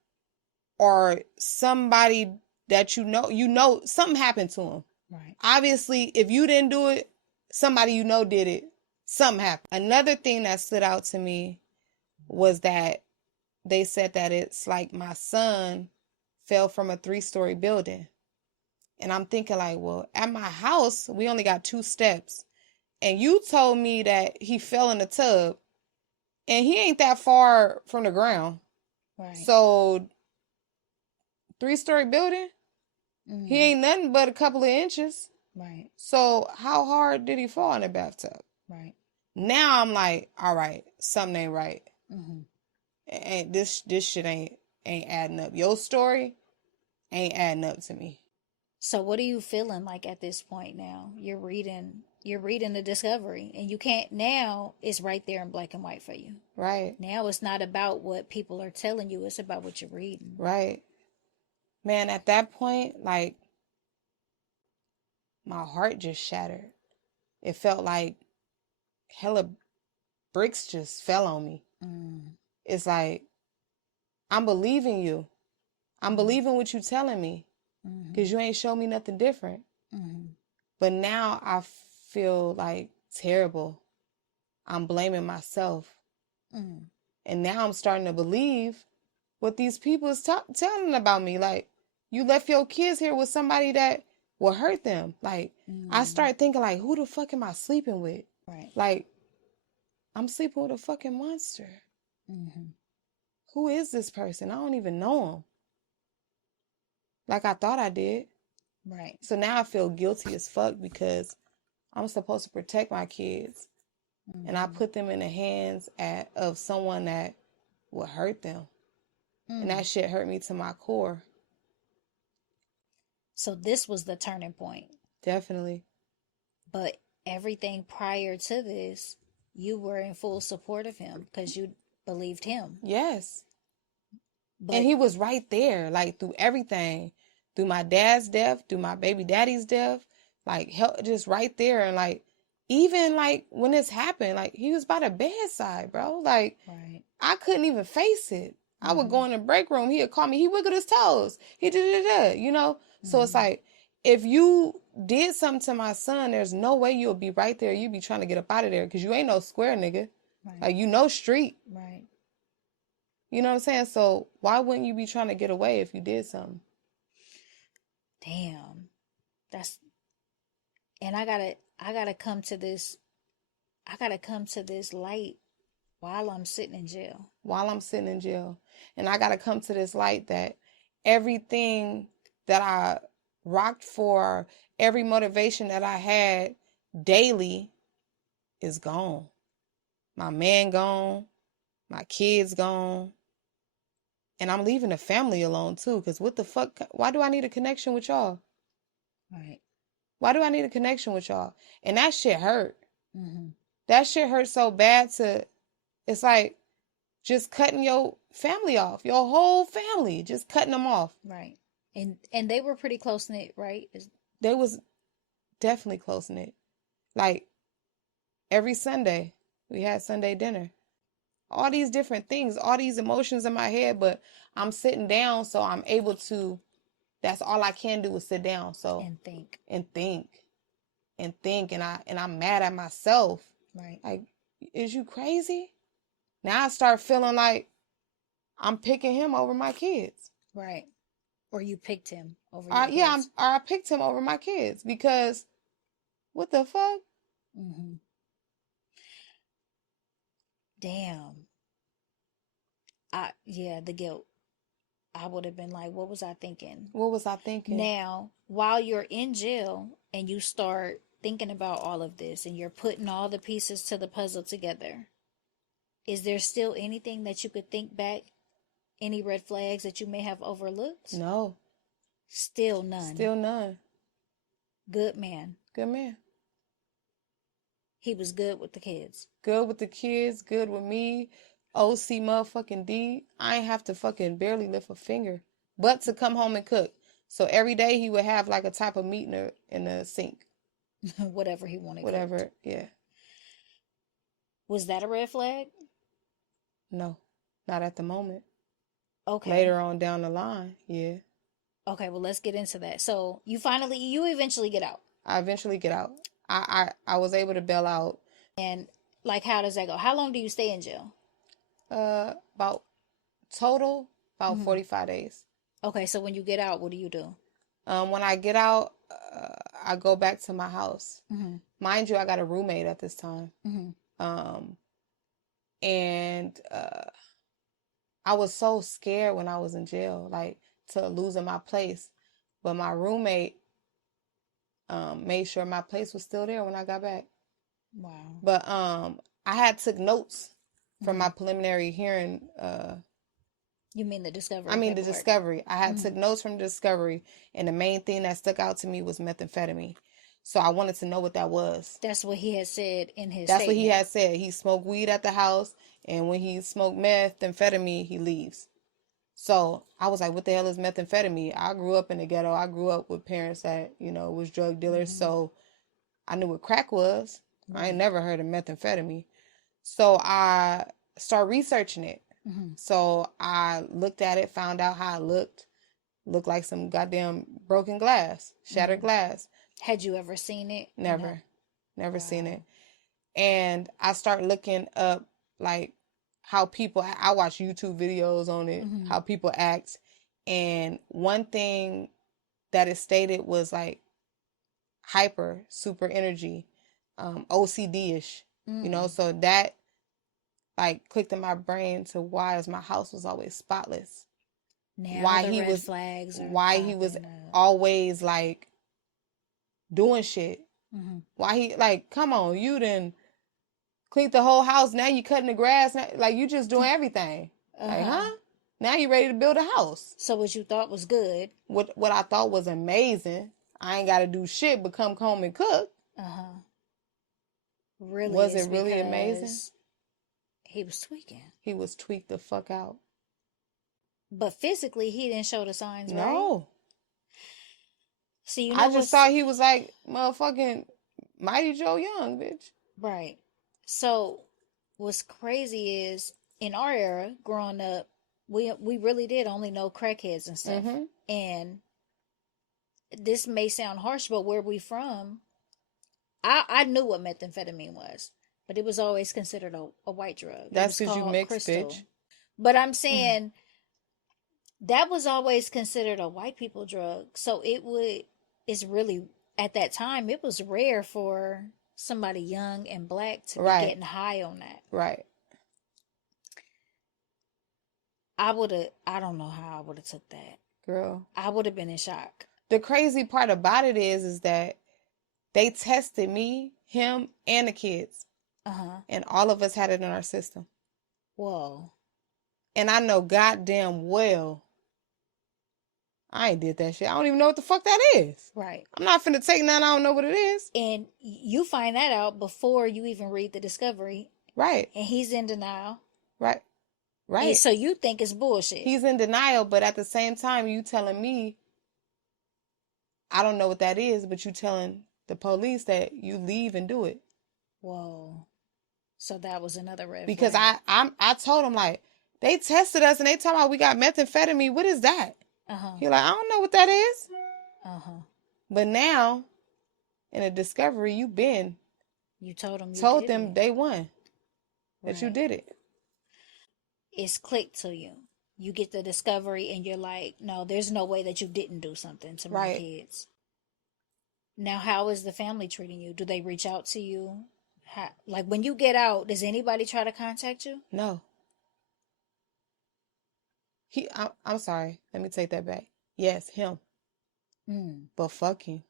or somebody that you know, something happened to them. Right. Obviously, if you didn't do it, somebody you know did it. Something happened. Another thing that stood out to me was that they said that it's like my son fell from a 3-story building. And I'm thinking, like, well, at my house, we only got 2 steps. And you told me that he fell in the tub. And he ain't that far from the ground. Right. So, 3-story building, Mm-hmm. he ain't nothing but a couple of inches. Right. So, how hard did he fall in the bathtub? Right. Now I'm like, all right, something ain't right. Mm-hmm. And this shit ain't adding up. Your story ain't adding up to me. So what are you feeling like at this point now? You're reading the discovery, and you can't, now it's right there in black and white for you. Right. Now it's not about what people are telling you, it's about what you're reading. Right. Man, at that point, like, my heart just shattered. It felt like hella bricks just fell on me. It's like, I'm believing you. I'm believing what you telling me. Because you ain't show me nothing different. But now I feel like terrible. I'm blaming myself. And now I'm starting to believe what these people is telling about me. Like, you left your kids here with somebody that will hurt them. Like, I start thinking, like, who the fuck am I sleeping with? Right. Like, I'm sleeping with a fucking monster. Who is this person? I don't even know him. Like I thought I did. Right. So now I feel guilty as fuck because I'm supposed to protect my kids. And I put them in the hands of someone that will hurt them. And that shit hurt me to my core. So this was the turning point. Definitely. But everything prior to this, you were in full support of him because you believed him. Yes. But and he was right there, like, through everything. Through my dad's death, through my baby daddy's death. Like, just right there. And, like, even, like, when this happened, like, he was by the bedside, bro. Like, right. I couldn't even face it. I would go in the break room. He would call me. He wiggled his toes. He did, you know? So it's like, if you did something to my son, there's no way you'll be right there. You'd be trying to get up out of there because you ain't no square nigga. Right. Like, you know street. Right. You know what I'm saying? So why wouldn't you be trying to get away if you did something? Damn. And I gotta come to this light while I'm sitting in jail. While I'm sitting in jail. And I gotta come to this light that everything that I rocked for, every motivation that I had daily is gone. My man gone. My kids gone. And I'm leaving the family alone too. Because what the fuck? Why do I need a connection with y'all? Right. Why do I need a connection with y'all? And that shit hurt. That shit hurt so bad it's like just cutting your family off. Your whole family. Just cutting them off. Right. And they were pretty close-knit, right? They was definitely close-knit. Like, every Sunday, we had Sunday dinner. All these different things, all these emotions in my head, but I'm sitting down, so I'm able to, that's all I can do is sit down. So and think. And I'm mad at myself. Right. Like, is you crazy? Now I start feeling like I'm picking him over my kids. Right. Or you picked him over your kids. Yeah, I picked him over my kids because what the fuck? Damn. The guilt. I would have been like, what was I thinking? What was I thinking? Now, while you're in jail and you start thinking about all of this and you're putting all the pieces to the puzzle together, is there still anything that you could think back? Any red flags that you may have overlooked? No. Still none. Still none. Good man. Good man. He was good with the kids. Good with the kids, good with me. OC motherfucking D. I ain't have to fucking barely lift a finger. But to come home and cook. So every day he would have like a type of meat in the sink. Whatever he wanted. Whatever, cooked. yeah. Was that a red flag? No, not at the moment. Okay. Later on down the line, yeah. Okay, well, let's get into that. So you eventually get out. I eventually get out. I was able to bail out. And like, how does that go? How long do you stay in jail? About 45 days. Okay, so when you get out, what do you do? When I get out, I go back to my house. Mm-hmm. Mind you, I got a roommate at this time. Mm-hmm. And I was so scared when I was in jail, like to losing my place. But my roommate made sure my place was still there when I got back. Wow. But I had took notes from my preliminary hearing. You mean the discovery? I mean paperwork. the discovery. I had took notes from the discovery, and the main thing that stuck out to me was methamphetamine. So I wanted to know what that was. That's what he had said in his That's statement. what he had said. He smoked weed at the house, and when he smoked methamphetamine, he leaves. So I was like, what the hell is methamphetamine? I grew up in the ghetto. I grew up with parents that, was drug dealers. So I knew what crack was. I ain't never heard of methamphetamine. So I started researching it. So I looked at it, found out how it looked. Looked like some goddamn broken glass, shattered glass. Had you ever seen it? Never. Never seen it. And I start looking up, like, how people, I watch YouTube videos on it, how people act. And one thing that it stated was, like, super energy, OCD-ish, so that, like, clicked in my brain to why my house was always spotless. Now why the he red was, flags are why he was popping up. always, like, doing shit. Why he, like, come on, you done cleaned the whole house, now you cutting the grass, now, like, you just doing everything. Like, huh? Now you ready to build a house. So what you thought was good. What I thought was amazing, I ain't got to do shit but come home and cook. Really? Was it really amazing? He was tweaking. He was tweaked the fuck out. But physically, he didn't show the signs, right? No. See, I just thought he was like motherfucking Mighty Joe Young, bitch. Right. So what's crazy is in our era, growing up, we really did only know crackheads and stuff. And this may sound harsh, but where we from, I knew what methamphetamine was, but it was always considered a white drug. That's because you mixed, crystal. bitch. But I'm saying that was always considered a white people drug. So it's really, at that time, it was rare for somebody young and black to be getting high on that. Right. I don't know how I would have took that. Girl. I would have been in shock. The crazy part about it is that they tested me, him, and the kids. And all of us had it in our system. Whoa. And I know goddamn well I ain't did that shit. I don't even know what the fuck that is. Right. I'm not finna take none. I don't know what it is. And you find that out before you even read the discovery. Right. And he's in denial. Right. Right. And so you think it's bullshit. He's in denial, but at the same time, you telling me, I don't know what that is, but you telling the police that you leave and do it. Whoa. So that was another red because flag. I told him, like, they tested us and they talking about we got methamphetamine. What is that? He like, I don't know what that is. But now, in a discovery, you told them day one that you did it. It's clicked to you. You get the discovery and you're like, no, there's no way that you didn't do something to my kids. Now, how is the family treating you? Do they reach out to you? Like, when you get out, does anybody try to contact you? No. I'm sorry. Let me take that back. Yes, him. But fuck him.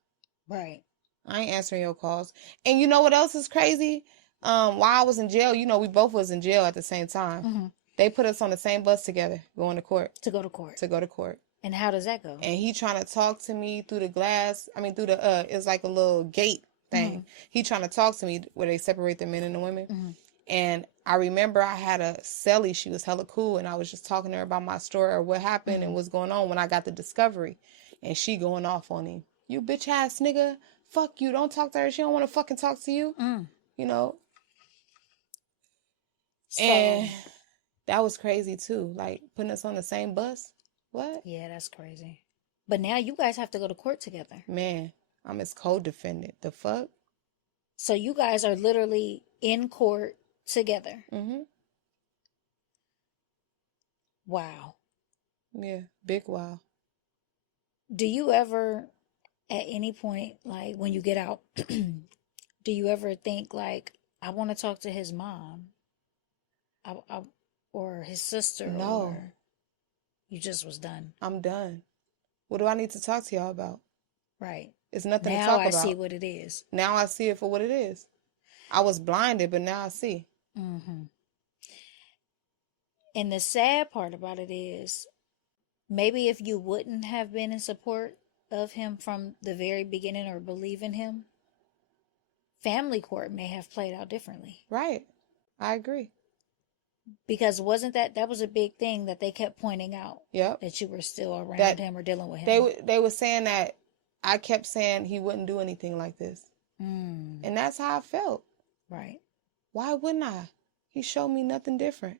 Right. I ain't answering your calls. And you know what else is crazy? While I was in jail, we both was in jail at the same time. They put us on the same bus together, going to court. To go to court. To go to court. And how does that go? And he trying to talk to me through the glass. I mean, through the, it's like a little gate thing. He trying to talk to me where they separate the men and the women. And I remember I had a cellie. She was hella cool. And I was just talking to her about my story or what happened and what's going on when I got the discovery. And she going off on him. You bitch ass nigga. Fuck you. Don't talk to her. She don't want to fucking talk to you. You know? So, and that was crazy too. Like, putting us on the same bus. What? Yeah, that's crazy. But now you guys have to go to court together. Man, I'm his co-defendant. The fuck? So you guys are literally in court together. Wow. Yeah, big wow. Do you ever, at any point, like when you get out, do you ever think like, I want to talk to his mom? Or his sister? No. Or you just was done? I'm done. What do I need to talk to y'all about? Right. It's nothing now to talk about. Now I see what it is. Now I see it for what it is. I was blinded, but now I see. And the sad part about it is, maybe if you wouldn't have been in support of him from the very beginning or believe in him, family court may have played out differently. Right. I agree. Because wasn't that was a big thing that they kept pointing out? Yep. That you were still around him or dealing with him. They were saying that I kept saying he wouldn't do anything like this. And that's how I felt. Right. Why wouldn't I? He showed me nothing different.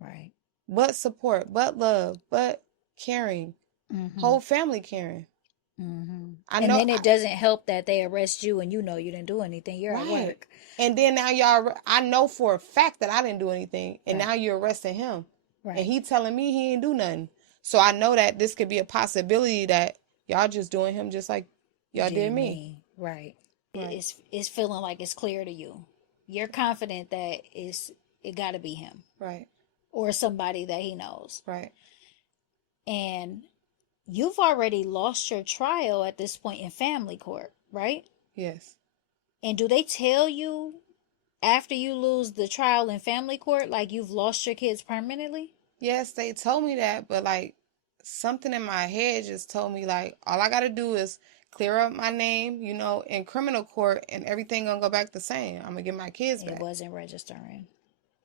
Right. But support, but love, but caring. Whole family caring. I know, and then it doesn't help that they arrest you and you know you didn't do anything. You're at work. And then now I know for a fact that I didn't do anything. And now you're arresting him. Right. And he telling me he ain't do nothing. So I know that this could be a possibility that y'all just doing him just like y'all did me. Right. It's feeling like it's clear to you. You're confident that it got to be him. Right. Or somebody that he knows. Right. And you've already lost your trial at this point in family court, right? Yes. And do they tell you after you lose the trial in family court, like you've lost your kids permanently? Yes, they told me that, but like something in my head just told me like all I got to do is clear up my name, in criminal court and everything gonna go back the same. I'm gonna get my kids back. It wasn't registering.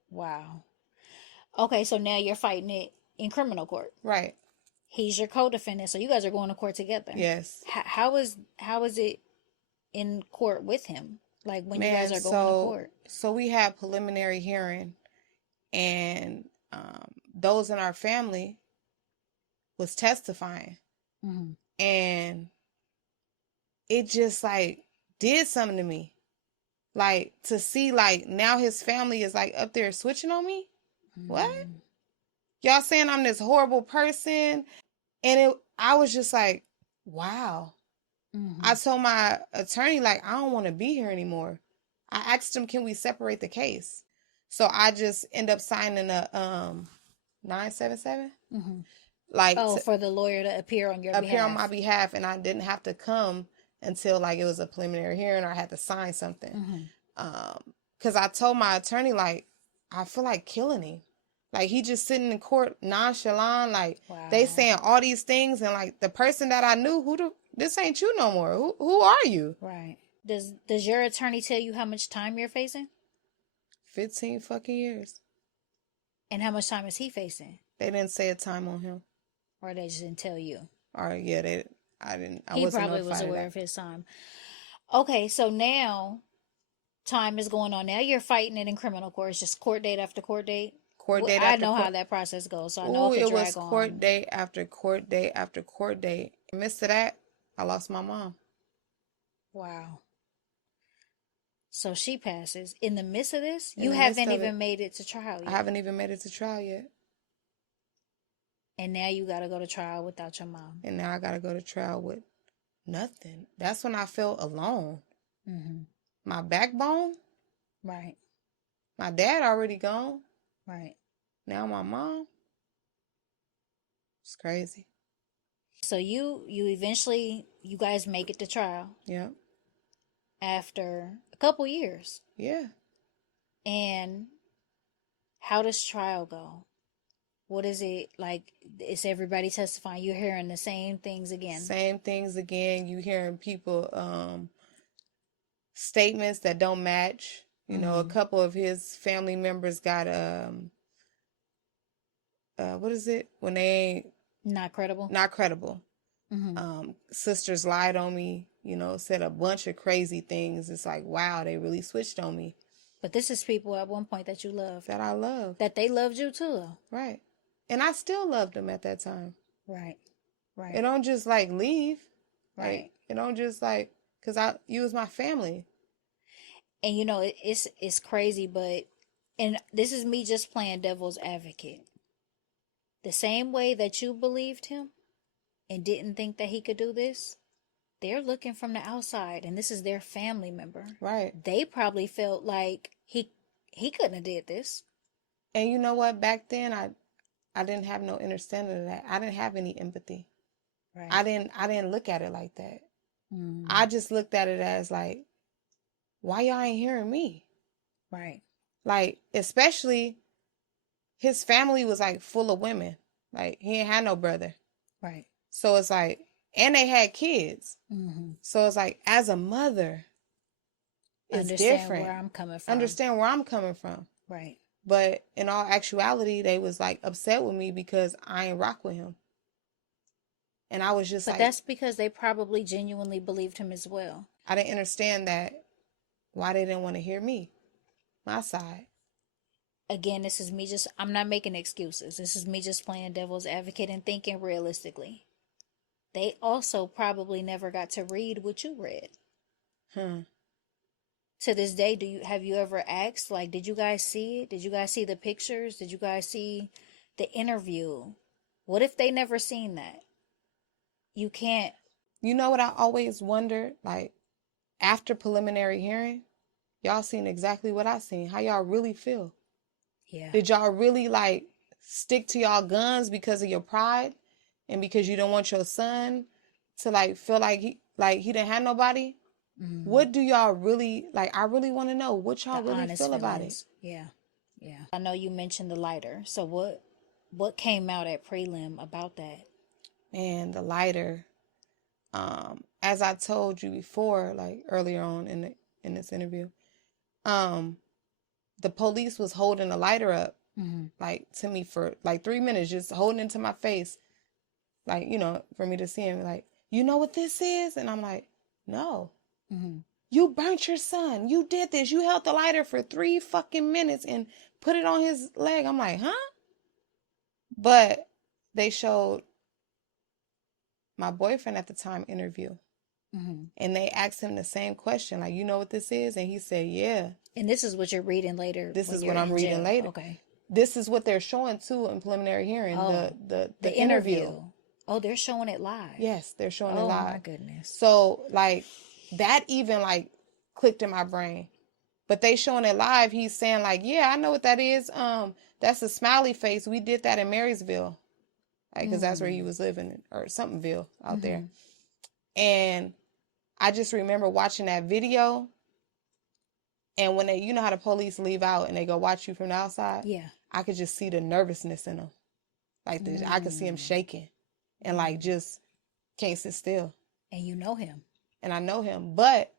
Wow. Okay, so now you're fighting it in criminal court. Right. He's your co-defendant, so you guys are going to court together. Yes. How is it in court with him? Like when you guys are going to court? So we had preliminary hearing, and those in our family was testifying, and it just like did something to me, like to see like now his family is like up there switching on me. What? Y'all saying I'm this horrible person? And I was just like, wow. I told my attorney, like, I don't want to be here anymore. I asked him, can we separate the case? So I just end up signing a 977. Like, for the lawyer to appear on your behalf. Appear on my behalf, and I didn't have to come until like it was a preliminary hearing or I had to sign something. Because I told my attorney, like, I feel like killing him. Like, he just sitting in court nonchalant, like, they saying all these things, and, like, the person that I knew, this ain't you no more. Who are you? Right. Does your attorney tell you how much time you're facing? 15 fucking years. And how much time is he facing? They didn't say a time on him. Or they just didn't tell you? Or, yeah, I he probably was aware of his time. Okay, so now time is going on. Now you're fighting it in criminal court. It's just court date after court date. Court date I know how that process goes, so I know it was court date after court date after court date. In the midst of that, I lost my mom. Wow. So she passes. In the midst of this, you haven't even made it to trial yet. I haven't even made it to trial yet. And now you got to go to trial without your mom. And now I got to go to trial with nothing. That's when I felt alone. My backbone. Right. My dad already gone. Right. Now my mom. It's crazy. So you eventually, you guys make it to trial Yeah. after a couple years. Yeah. And how does trial go? What is it like? Is everybody testifying? You're hearing the same things again. Same things again. You hearing people statements that don't match. You know, a couple of his family members got what is it when they ain't Not credible. not credible. Sisters lied on me, you know, said a bunch of crazy things. It's like, wow, they really switched on me. But this is people at one point that you loved. That I love. That they loved you too, though. Right. And I still loved them at that time. Right. Right. It don't just like leave. Right. Like, it don't just like, because you was my family. And you know, it's crazy, but, and this is me just playing devil's advocate. The same way that you believed him and didn't think that he could do this, they're looking from the outside, and this is their family member. Right. They probably felt like he couldn't have did this. And you know what? Back then, I didn't have no understanding of that. I didn't have any empathy. Right. I didn't look at it like that. I just looked at it as like, why y'all ain't hearing me? Right. Like, especially his family was like full of women. Like, he ain't had no brother. Right. So it's like, and they had kids. So it's like, as a mother, it's different. Where I'm coming from. Understand where I'm coming from. Right. But in all actuality, they was like upset with me because I ain't rock with him. And I was just but like... But that's because they probably genuinely believed him as well. I didn't understand that, why they didn't want to hear me, my side. Again, this is me just... I'm not making excuses. This is me just playing devil's advocate and thinking realistically. They also probably never got to read what you read. To this day, have you ever asked, like, did you guys see it? Did you guys see the pictures? Did you guys see the interview? What if they never seen that? You can't... You know what I always wondered? Like, after preliminary hearing, y'all seen exactly what I seen. How y'all really feel? Yeah. Did y'all really, like, stick to y'all guns because of your pride? And because you don't want your son to, like, feel like he didn't have nobody? What do y'all really, like, I really want to know what y'all really feel about it. Yeah. Yeah. I know you mentioned the lighter. So what came out at prelim about that? Man, the lighter, as I told you before, like earlier on in this interview, the police was holding the lighter up, like, to me for like 3 minutes, just holding it to my face, like, you know, for me to see him, like, you know what this is? And I'm like, no. You burnt your son. You did this. You held the lighter for 3 fucking minutes and put it on his leg. I'm like, huh? But they showed my boyfriend at the time interview. And they asked him the same question, like, you know what this is? And he said, yeah. And this is what you're reading later. This is what I'm reading later. Okay. This is what they're showing too in preliminary hearing. The interview. Oh, they're showing it live. Yes, they're showing it live. Oh my goodness. So like that even like clicked in my brain. But they showing it live, he's saying like, yeah, I know what that is. That's a smiley face. We did that in Marysville. Like, cause that's where he was living, or somethingville out there. And I just remember watching that video. And when you know how the police leave out and they go watch you from the outside? Yeah. I could just see the nervousness in them. Like, I could see him shaking and like just can't sit still. And you know him. And I know him. But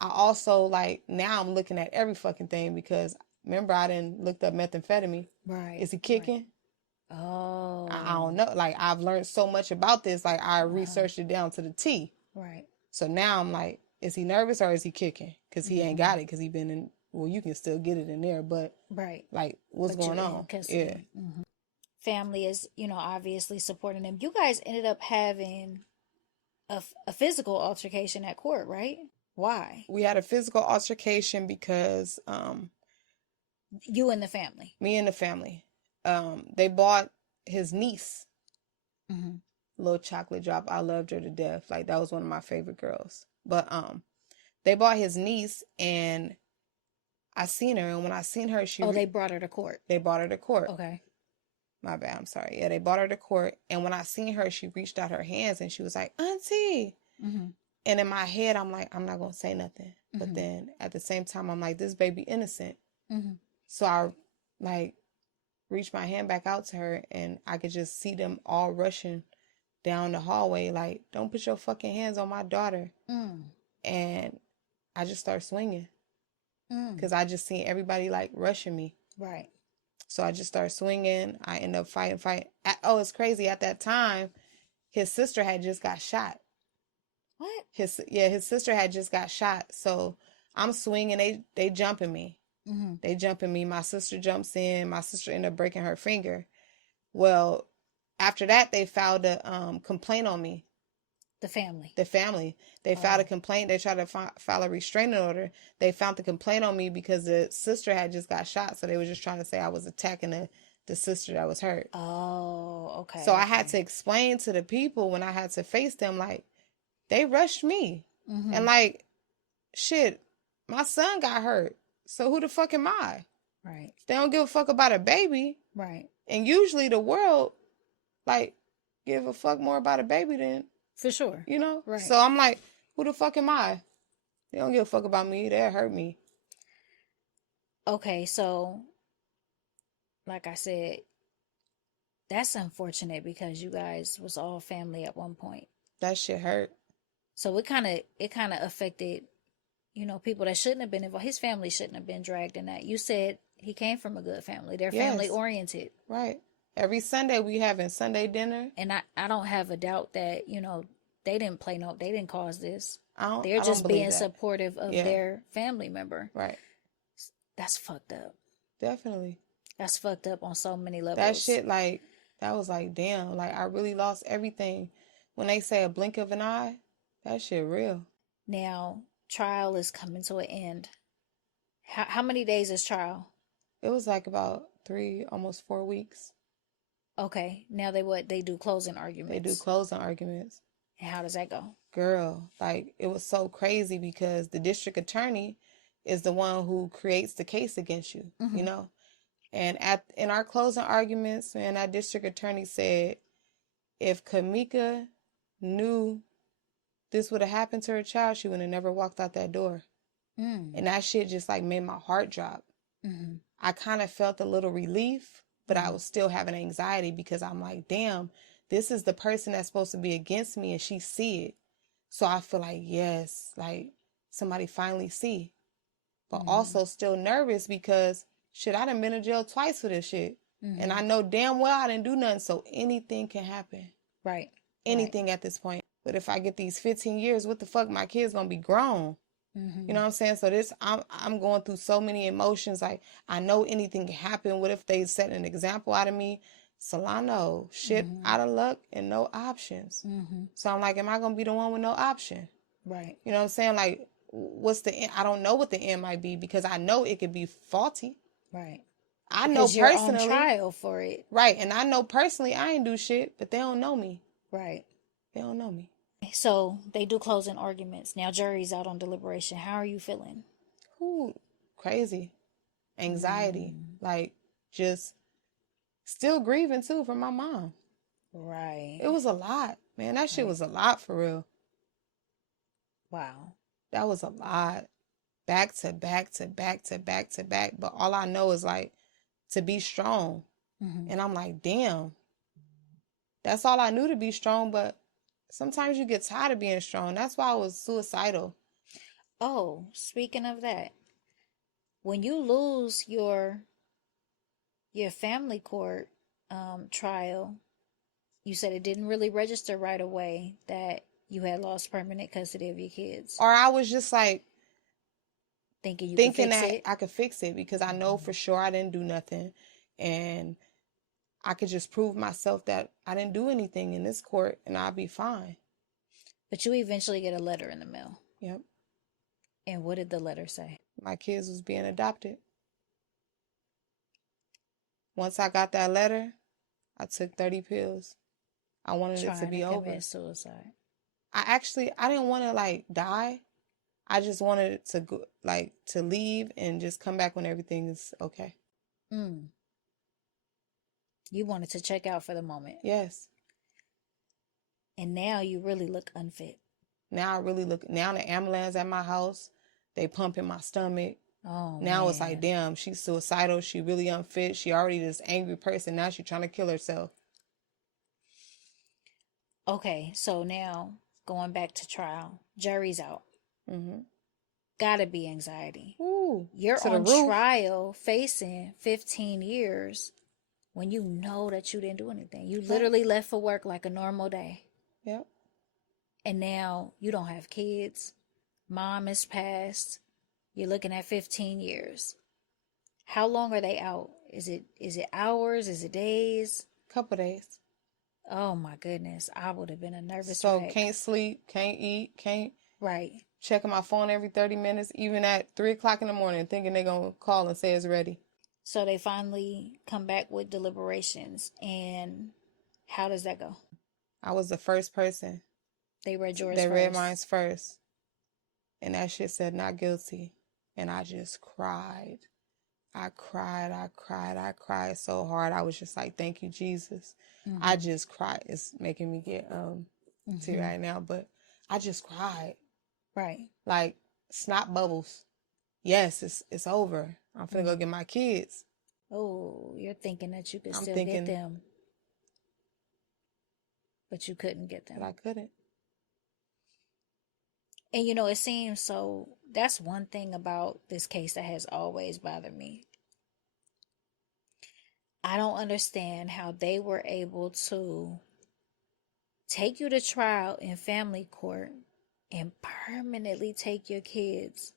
I also, like, now I'm looking at every fucking thing because remember I didn't looked up methamphetamine. Right. Is he kicking? Right. Oh. I don't know. Like, I've learned so much about this. Like, I researched it down to the T. Right. So now I'm like, is he nervous or is he kicking? Because he ain't got it because he been in, well, you can still get it in there, but right. Like, what's going on? Yeah. Family is, you know, obviously supporting him. You guys ended up having a physical altercation at court, right? Why? We had a physical altercation because you and the family. Me and the family. They bought his niece. Little chocolate drop. I loved her to death. Like, that was one of my favorite girls. But they bought his niece, and I seen her, and when I seen her, they brought her to court. They brought her to court. Okay. My bad, I'm sorry. Yeah, they brought her to court. And when I seen her, she reached out her hands and she was like, Auntie. Mm-hmm. And in my head, I'm like, I'm not going to say nothing. Mm-hmm. But then at the same time, I'm like, this baby innocent. Mm-hmm. So I like reached my hand back out to her and I could just see them all rushing down the hallway. Like, don't put your fucking hands on my daughter. Mm. And I just start swinging. Mm. Because I just seen everybody like rushing me. Right. So I just started swinging. I end up fighting. Oh, it's crazy. At that time, his sister had just got shot. What? His sister had just got shot. So I'm swinging. They jumping me. Mm-hmm. They jumping me. My sister jumps in. My sister ended up breaking her finger. Well, after that, they filed a complaint on me. The family. They filed a complaint. They tried to file a restraining order. They found the complaint on me because the sister had just got shot. So they were just trying to say I was attacking the sister that was hurt. Oh, okay. So I had to explain to the people when I had to face them, like, they rushed me. Mm-hmm. And like, shit, my son got hurt. So who the fuck am I? Right. They don't give a fuck about a baby. Right. And usually the world, like, give a fuck more about a baby than... For sure. You know? Right. So I'm like, who the fuck am I? They don't give a fuck about me. They'll hurt me. Okay, so, like I said, that's unfortunate because you guys was all family at one point. That shit hurt. So it kind of affected, people that shouldn't have been involved. His family shouldn't have been dragged in that. You said he came from a good family. They're family oriented. Right. Every Sunday we having Sunday dinner. And I don't have a doubt that, they didn't cause this. They're I just don't being that. supportive of their family member. Right. That's fucked up. Definitely. That's fucked up on so many levels. That shit, like, that was like, damn, like, I really lost everything. When they say a blink of an eye, that shit real. Now, trial is coming to an end. How many days is trial? It was like about 3, almost 4 weeks. Okay. Now they do closing arguments. They do closing arguments. And how does that go? Girl, like, it was so crazy because the district attorney is the one who creates the case against you, Mm-hmm. you know? And in our closing arguments, man, our district attorney said if Kumeka knew this would have happened to her child, she would have never walked out that door. Mm. And that shit just like made my heart drop. Mm-hmm. I kind of felt a little relief, but I was still having anxiety because I'm like, damn, this is the person that's supposed to be against me and she see it. So I feel like, yes, like somebody finally see. But also still nervous because shit, I done been in jail twice for this shit. Mm-hmm. And I know damn well I didn't do nothing. So anything can happen. Right. Anything at this point. But if I get these 15 years, what the fuck? My kid's gonna be grown. Mm-hmm. You know what I'm saying? So I'm going through so many emotions. Like, I know anything can happen. What if they set an example out of me? Solano, shit out of luck and no options. Mm-hmm. So I'm like, am I going to be the one with no option? Right. You know what I'm saying? Like, what's the end? I don't know what the end might be because I know it could be faulty. Right. I because know personally. You're on trial for it. Right. And I know personally I ain't do shit, but they don't know me. Right. They don't know me. So they do closing arguments. Now jury's out on deliberation. How are you feeling? Ooh, crazy. Anxiety. Like, just still grieving too from my mom. Right. It was a lot, man. That shit was a lot for real. Wow. That was a lot. Back to back to back to back to back. But all I know is like to be strong. Mm-hmm. And I'm like, damn. That's all I knew, to be strong, but sometimes you get tired of being strong. That's why I was suicidal. Oh, speaking of that, when you lose your family court trial, you said it didn't really register right away that you had lost permanent custody of your kids. Or I was just like thinking that I could fix it because I know for sure I didn't do nothing, and I could just prove myself that I didn't do anything in this court and I'll be fine. But you eventually get a letter in the mail. Yep. And what did the letter say? My kids was being adopted. Once I got that letter, I took 30 pills. I wanted it to be over. Commit suicide. I didn't want to like die. I just wanted it to go, like, to leave and just come back when everything is okay. Mm. You wanted to check out for the moment. Yes. And now you really look unfit. Now I really look, now the ambulance at my house, they pumping my stomach. Oh, Now man. it's like, damn, she's suicidal. She really unfit. She already this angry person. Now she's trying to kill herself. Okay, so now going back to trial. Jury's out. Mm-hmm. Gotta be anxiety. Ooh, You're to the on roof. trial facing 15 years when you know that you didn't do anything. You literally left for work like a normal day. Yep. And now you don't have kids. Mom is passed. You're looking at 15 years. How long are they out? Is it hours? Is it days? Couple days. Oh my goodness. I would have been a nervous So wreck. can't sleep, can't eat, can't Right. checking my phone every 30 minutes, even at 3 o'clock in the morning, thinking they're going to call and say it's ready. So they finally come back with deliberations. And how does that go? I was the first person. They read yours They first. read mine first. And that shit said not guilty. And I just cried. I cried so hard. I was just like, thank you, Jesus. Mm-hmm. I just cried. It's making me get teary right now, but I just cried. Right. Like snot bubbles. Yes, it's over. I'm finna go get my kids. Oh, you're thinking that you could I'm still thinking, get them. But you couldn't get them. But I couldn't. And you know, it seems so. That's one thing about this case that has always bothered me. I don't understand how they were able to take you to trial in family court and permanently take your kids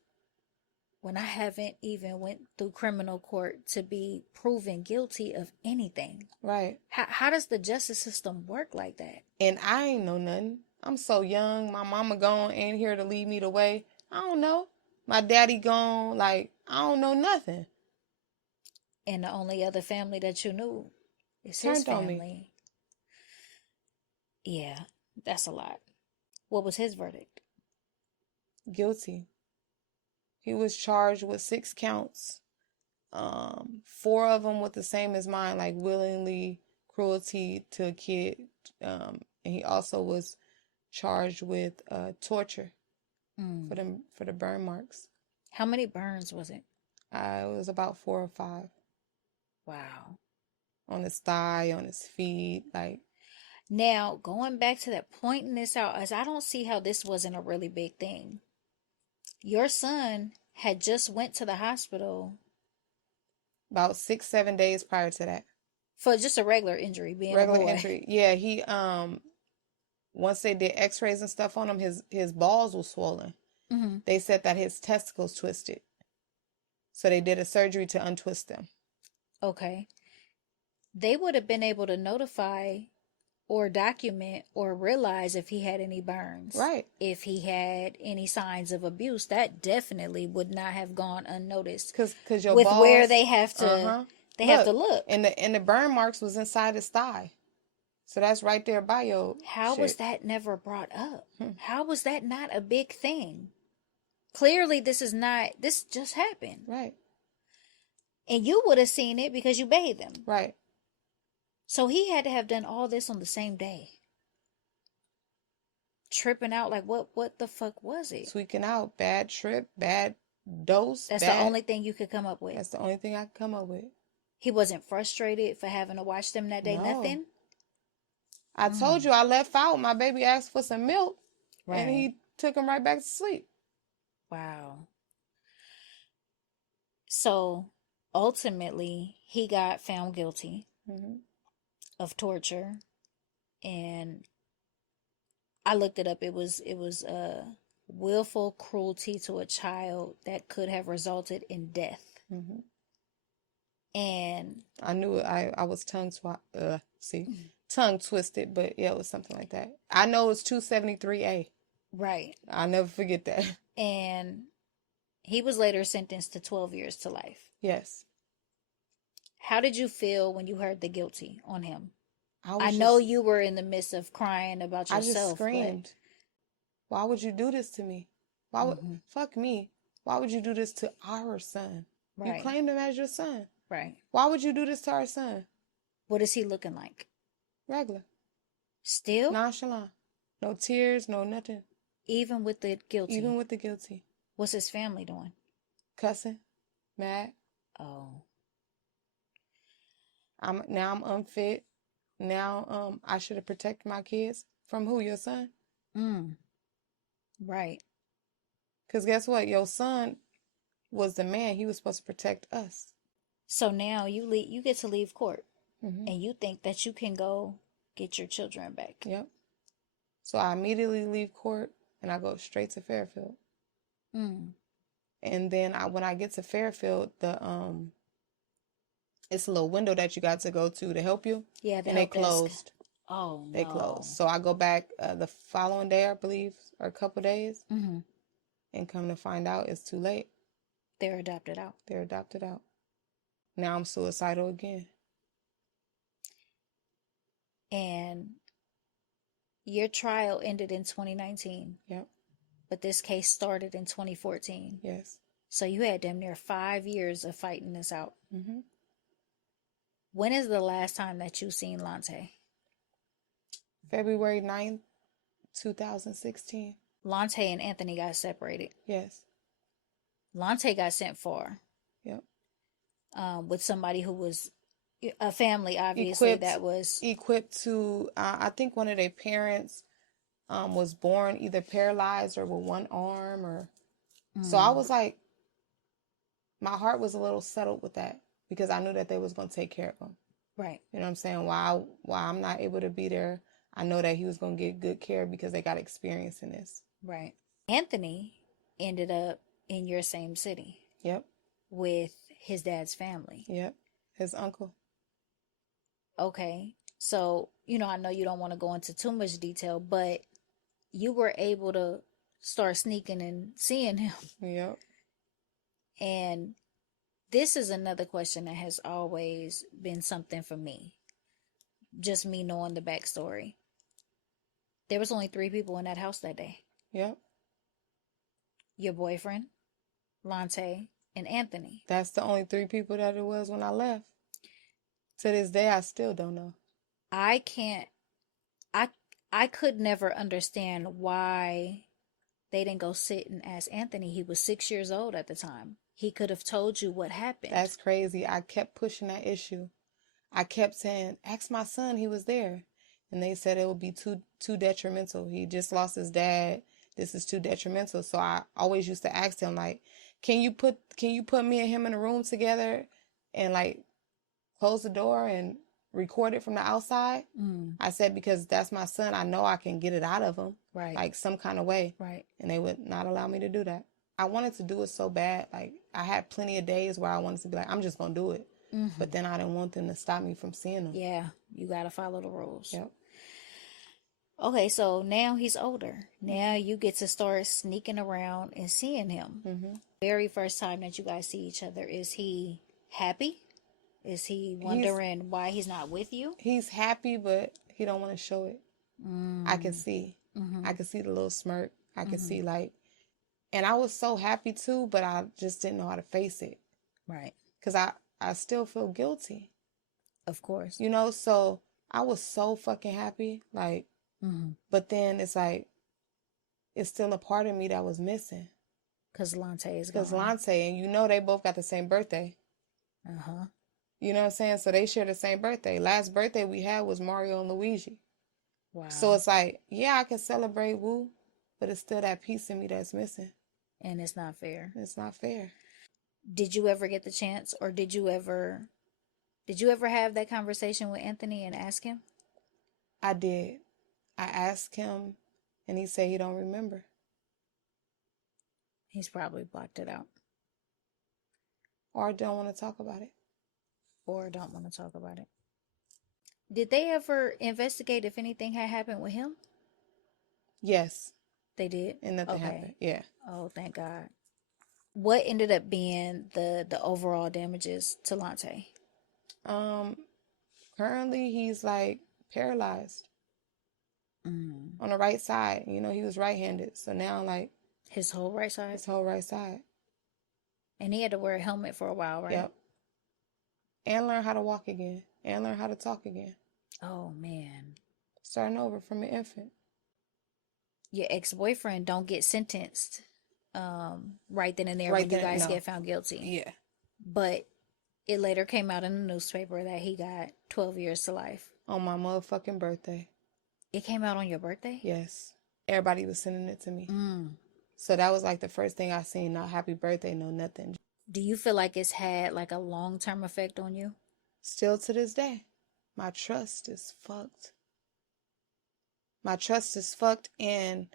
when I haven't even went through criminal court to be proven guilty of anything. Right. How does the justice system work like that? And I ain't know nothing. I'm so young. My mama gone, ain't here to lead me the way. I don't know. My daddy gone. Like, I don't know nothing. And the only other family that you knew is his family. Yeah, that's a lot. What was his verdict? Guilty. He was charged with 6 counts. 4 of them with the same as mine, like willingly cruelty to a kid. And he also was charged with torture for the burn marks. How many burns was it? It was about 4 or 5. Wow. On his thigh, on his feet, like. Now, going back to that, pointing this out, as I don't see how this wasn't a really big thing. Your son had just went to the hospital About 6-7 days prior to that. For just a regular injury, being regular a boy. injury. Yeah, he once they did x-rays and stuff on him, his balls were swollen. Mm-hmm. They said that his testicles twisted. So they did a surgery to untwist them. Okay. They would have been able to notify or document or realize if he had any burns. Right. If he had any signs of abuse, that definitely would not have gone unnoticed. Because your with balls, where they have to have to look. And the burn marks was inside his thigh. So that's right there by your How shit. was that never brought up? How was that not a big thing? Clearly this just happened. Right. And you would have seen it because you bathed him. Right. So he had to have done all this on the same day. Tripping out, like what the fuck was it? Tweaking out, bad trip, bad dose. That's the only thing you could come up with. That's the only thing I could come up with. He wasn't frustrated for having to watch them that day, No. nothing? I told you I left out. My baby asked for some milk. Right. And he took him right back to sleep. Wow. So ultimately, he got found guilty of torture, and I looked it up. It was willful cruelty to a child that could have resulted in death. And I knew it. I was tongue twisted, but yeah, it was something like that. I know it's 273A. Right. I'll never forget that. And he was later sentenced to 12 years to life. Yes. How did you feel when you heard the guilty on him? I know you were in the midst of crying about yourself. I just screamed. But why would you do this to me? Why would fuck me? Why would you do this to our son? Right. You claimed him as your son. Right. Why would you do this to our son? What is he looking like? Regular. Still? Nonchalant. No tears, no nothing. Even with the guilty? Even with the guilty. What's his family doing? Cussing. Mad. Oh. I'm unfit. Now I should have protected my kids. From who? Your son? Right. Because guess what? Your son was the man. He was supposed to protect us. So now you get to leave court. Mm-hmm. And you think that you can go get your children back. Yep. So I immediately leave court and I go straight to Fairfield. And then when I get to Fairfield, it's a little window that you got to go to help you. Yeah, and they closed. Desk. Oh, no. They closed. So I go back the following day, I believe, or a couple days, and come to find out it's too late. They're adopted out. They're adopted out. Now I'm suicidal again. And your trial ended in 2019. Yep. But this case started in 2014. Yes. So you had damn near 5 years of fighting this out. Mm-hmm. When is the last time that you seen Lante? February 9th, 2016. Lante and Anthony got separated. Yes. Lante got sent for. Yep. With somebody who was a family, obviously, that was equipped to, I think one of their parents was born either paralyzed or with one arm, or so I was like, my heart was a little settled with that because I knew that they was going to take care of him. Right. You know what I'm saying? While I'm not able to be there, I know that he was going to get good care because they got experience in this. Right. Anthony ended up in your same city. Yep. With his dad's family. Yep. His uncle. Okay. So, I know you don't want to go into too much detail, but you were able to start sneaking and seeing him. Yep. And this is another question that has always been something for me. Just me knowing the backstory. There was only 3 people in that house that day. Yep. Your boyfriend, Lante, and Anthony. That's the only 3 people that it was when I left. To this day, I still don't know. I could never understand why they didn't go sit and ask Anthony. He was 6 years old at the time. He could have told you what happened. That's crazy. I kept pushing that issue. I kept saying, ask my son, he was there. And they said it would be too detrimental. He just lost his dad. This is too detrimental. So I always used to ask him, like, can you put me and him in a room together and like close the door and record it from the outside? I said, because that's my son. I know I can get it out of him. Right. Like some kind of way. Right. And they would not allow me to do that. I wanted to do it so bad. Like I had plenty of days where I wanted to be like, I'm just going to do it. But then I didn't want them to stop me from seeing them. Yeah. You got to follow the rules. Yep. Okay, so now he's older. Now you get to start sneaking around and seeing him. Very first time that you guys see each other, is he happy? Is he wondering why he's not with you? He's happy, but he don't want to show it. I can see. I can see the little smirk. I can see like, and I was so happy too, but I just didn't know how to face it. Right. Because I still feel guilty. Of course. So I was so fucking happy. Like, but then it's like, it's still a part of me that was missing. Because Lante is gone. Because Lante, and they both got the same birthday. You know what I'm saying? So they share the same birthday. Last birthday we had was Mario and Luigi. Wow. So it's like, yeah, I can celebrate Woo, but it's still that piece in me that's missing. And it's not fair. It's not fair. Did you ever get the chance, or did you ever have that conversation with Anthony and ask him? I did. I asked him, and he said he don't remember. He's probably blocked it out. Or don't want to talk about it. Did they ever investigate if anything had happened with him? Yes. They did? And nothing happened. Yeah. Oh, thank God. What ended up being the overall damages to Lante? Currently he's like paralyzed. On the right side. He was right-handed. So now like his whole right side? His whole right side. And he had to wear a helmet for a while, right? Yep. And learn how to walk again. and learn how to talk again. Oh, man. Starting over from an infant. Your ex-boyfriend don't get sentenced right then and there Right when you then, guys no. get found guilty. Yeah. But it later came out in the newspaper that he got 12 years to life. On my motherfucking birthday. It came out on your birthday? Yes. Everybody was sending it to me. So that was like the first thing I seen. No happy birthday, no nothing. Do you feel like it's had like a long-term effect on you? Still to this day. My trust is fucked. My trust is fucked, and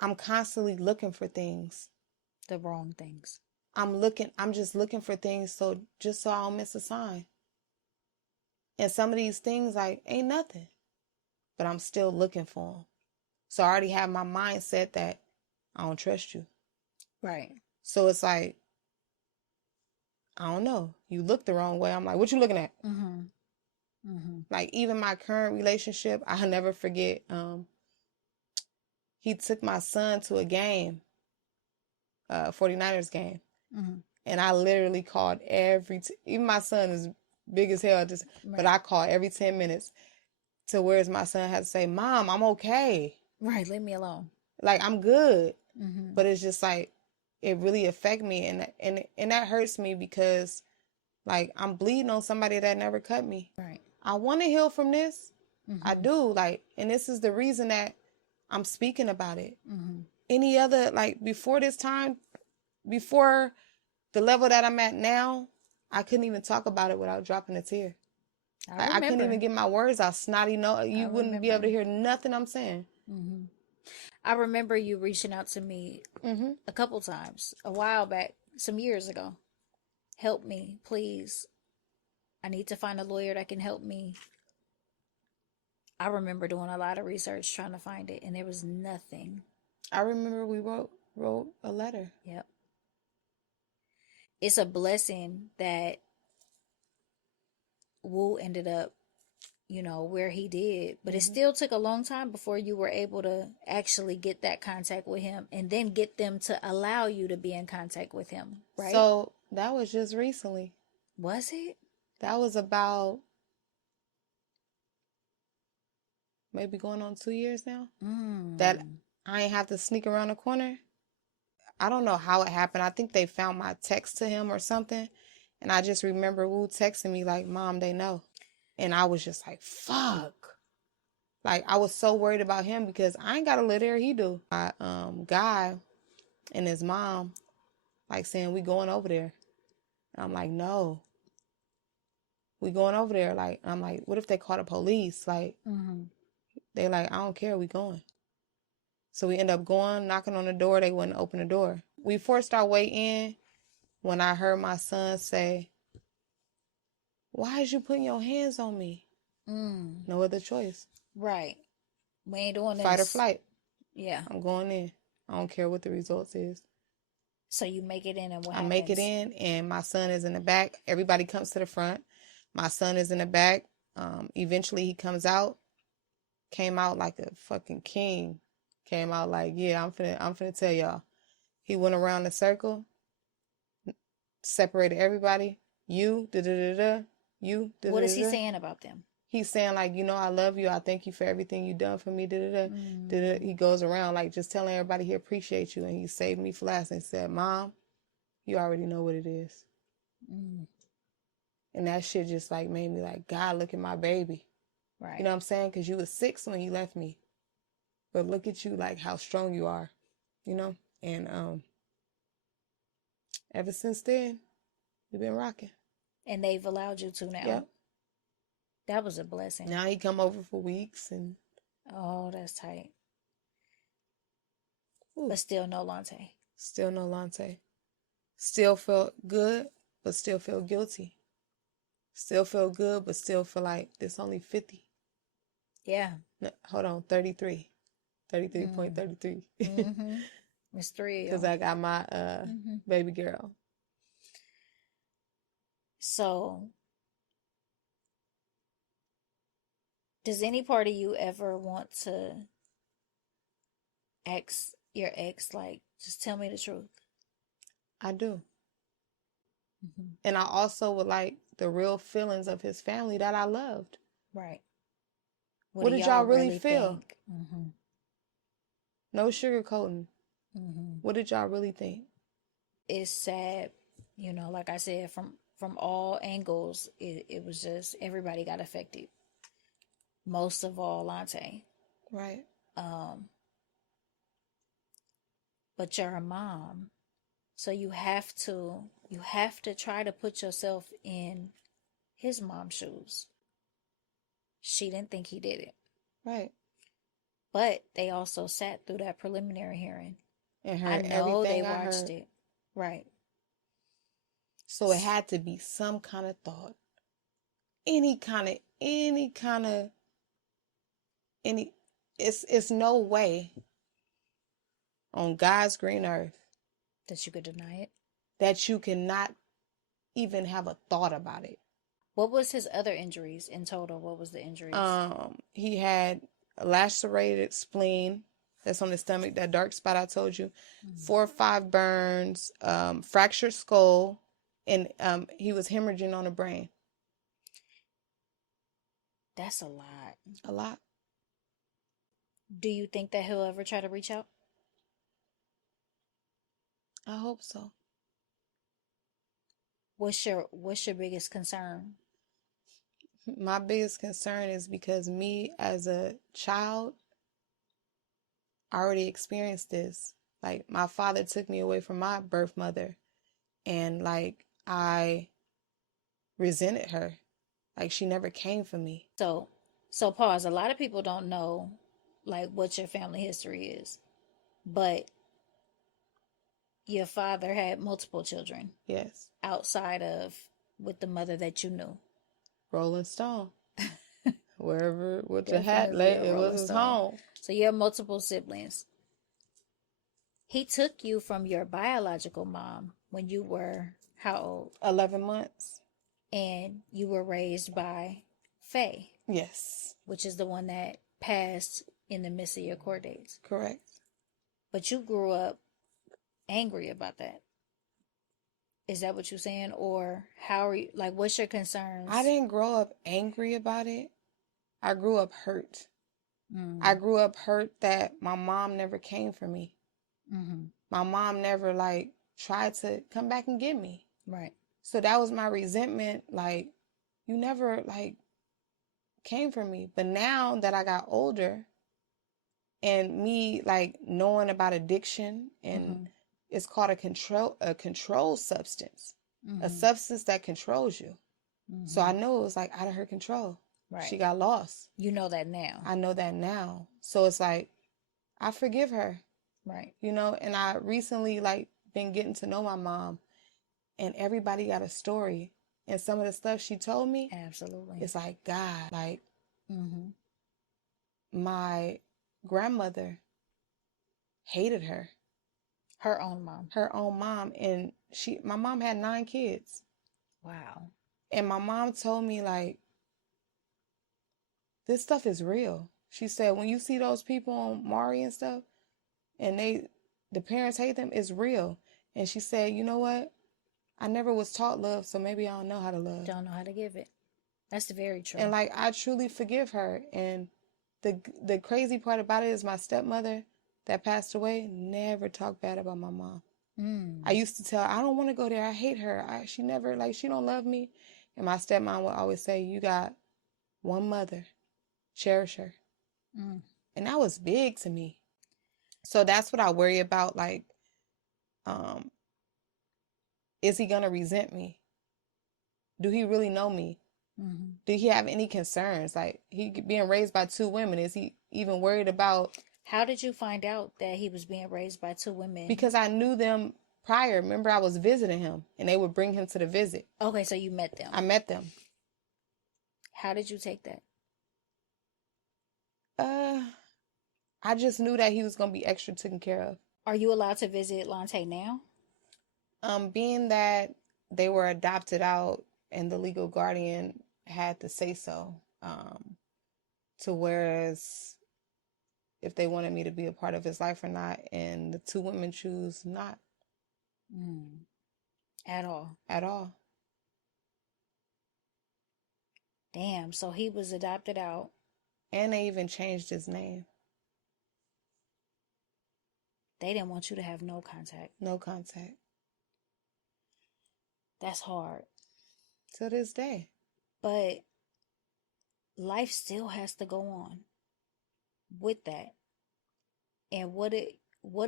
I'm constantly looking for things. The wrong things. I'm just looking for things so I don't miss a sign. And some of these things like ain't nothing, but I'm still looking for them. So I already have my mindset that I don't trust you. Right. So it's like, I don't know. You look the wrong way. I'm like, what you looking at? Like even my current relationship, I'll never forget. He took my son to a game, 49ers game. And I literally called even my son is big as hell, but I called every 10 minutes to whereas my son had to say, Mom, I'm okay. Right, leave me alone. Like, I'm good. But it's just like, it really affected me. And that hurts me because, like, I'm bleeding on somebody that never cut me. Right. I want to heal from this. I do. Like, and this is the reason that I'm speaking about it. Any other, like, before this time, before the level that I'm at now, I couldn't even talk about it without dropping a tear. I couldn't even get my words out. Snotty, no, you wouldn't be able to hear nothing I'm saying. I remember you reaching out to me a couple times, a while back, some years ago. Help me, please. I need to find a lawyer that can help me. I remember doing a lot of research trying to find it, and there was nothing. I remember we wrote a letter. Yep. It's a blessing that Wu ended up, where he did. But it still took a long time before you were able to actually get that contact with him and then get them to allow you to be in contact with him, right? So that was just recently. Was it? That was about maybe going on 2 years now. That I ain't have to sneak around the corner. I don't know how it happened. I think they found my text to him or something. And I just remember Wu texting me like, Mom, they know. And I was just like, fuck. Like, I was so worried about him because I ain't got to live there. He do. My guy and his mom, like, saying, we going over there. And I'm like, no. We going over there. Like, I'm like, what if they call the police? Like, they like, I don't care. We going. So we end up going, knocking on the door. They wouldn't open the door. We forced our way in when I heard my son say, why is you putting your hands on me? No other choice. Right. We ain't doing this. Fight or flight. Yeah. I'm going in. I don't care what the results is. So you make it in, and what I happens? make it in, and my son is in the back. Everybody comes to the front. My son is in the back. Eventually he comes out. Came out like a fucking king. Came out like, yeah, I'm finna tell y'all. He went around the circle, separated everybody. You, da-da-da-da. You, da-da-da-da. What is he saying about them? He's saying, like, I love you. I thank you for everything you done for me. Da-da-da. Da-da. He goes around, like, just telling everybody he appreciates you. And he saved me for last and said, Mom, you already know what it is. And that shit just, like, made me like, God, look at my baby. Right. You know what I'm saying? Because you was 6 when you left me. But look at you, like, how strong you are. And ever since then, we've been rocking. And they've allowed you to now. Yep. That was a blessing. Now he come over for weeks and. Oh, that's tight. Ooh. But still no Lante. Still no Lante. Still felt good, but still feel guilty. Still feel good, but still feel like this only 50. Yeah. No, hold on, 33. 33.33. It's 3. Because I got my baby girl. So, does any part of you ever want to ask your ex, like, just tell me the truth? I do. And I also would like the real feelings of his family that I loved. Right. What do did y'all y'all really feel? think? Mm-hmm. No sugarcoating. Mm-hmm. What did y'all really think? It's sad, like I said, from all angles, it was just everybody got affected. Most of all, Lante. Right. But you're a mom, so you have to try to put yourself in his mom's shoes. She didn't think he did it. Right. But they also sat through that preliminary hearing. And I heard know they everything I watched heard. it. Right. So it had to be some kind of thought. Any it's no way on God's green earth That you could deny it. that you cannot even have a thought about it. What was his other injuries in total? What was the injuries? He had a lacerated spleen that's on his stomach, that dark spot I told you, 4 or 5 burns, fractured skull, and he was hemorrhaging on the brain. That's a lot. A lot. Do you think that he'll ever try to reach out? I hope so. What's your biggest concern? My biggest concern is because me as a child, I already experienced this. Like, my father took me away from my birth mother, and like I resented her. Like, she never came for me. So pause. A lot of people don't know like what your family history is. But your father had multiple children. Yes. Outside of with the mother that you knew. Rolling Stone. Wherever with the hat Definitely lay, a it was Rolling his Stone. home. So you have multiple siblings. He took you from your biological mom when you were how old? 11 months. And you were raised by Faye. Yes. Which is the one that passed in the midst of your court dates. Correct. But you grew up angry about that. Is that what you're saying? Or how are you, like, what's your concerns? I didn't grow up angry about it. I grew up hurt. I grew up hurt that my mom never came for me. Mm-hmm. My mom never, like, tried to come back and get me. Right. So that was my resentment. Like, you never, like, came for me. But now that I got older and me, like, knowing about addiction, and it's called a control substance, a substance that controls you. So I know it was, like, out of her control. Right. She got lost. You know that now. I know that now. So it's like, I forgive her. Right. You know, and I recently, like, been getting to know my mom, and everybody got a story. And some of the stuff she told me, absolutely, it's like, God, like, my grandmother hated her. Her own mom. Her own mom. And my mom had 9 kids. Wow. And my mom told me, like, this stuff is real. She said, when you see those people on Maury and stuff, and the parents hate them, it's real. And she said, you know what? I never was taught love, so maybe I don't know how to love. Don't know how to give it. That's very true. And, like, I truly forgive her. And the crazy part about it is my stepmother that passed away never talked bad about my mom. I used to tell her, I don't want to go there. I hate her. She never, like, she don't love me. And my stepmom would always say, you got one mother. Cherish her. And that was big to me. So that's what I worry about. Like, is he going to resent me? Do he really know me? Do he have any concerns? Like, he being raised by 2 women, is he even worried about... How did you find out that he was being raised by 2 women? Because I knew them prior. Remember, I was visiting him, and they would bring him to the visit. Okay, so you met them. I met them. How did you take that? I just knew that he was going to be extra taken care of. Are you allowed to visit Lante now? Being that they were adopted out and the legal guardian had to say so, to whereas if they wanted me to be a part of his life or not, and the 2 women choose not. At all. At all. Damn, so he was adopted out. And they even changed his name. They didn't want you to have no contact. No contact. That's hard. To this day. But life still has to go on with that. And what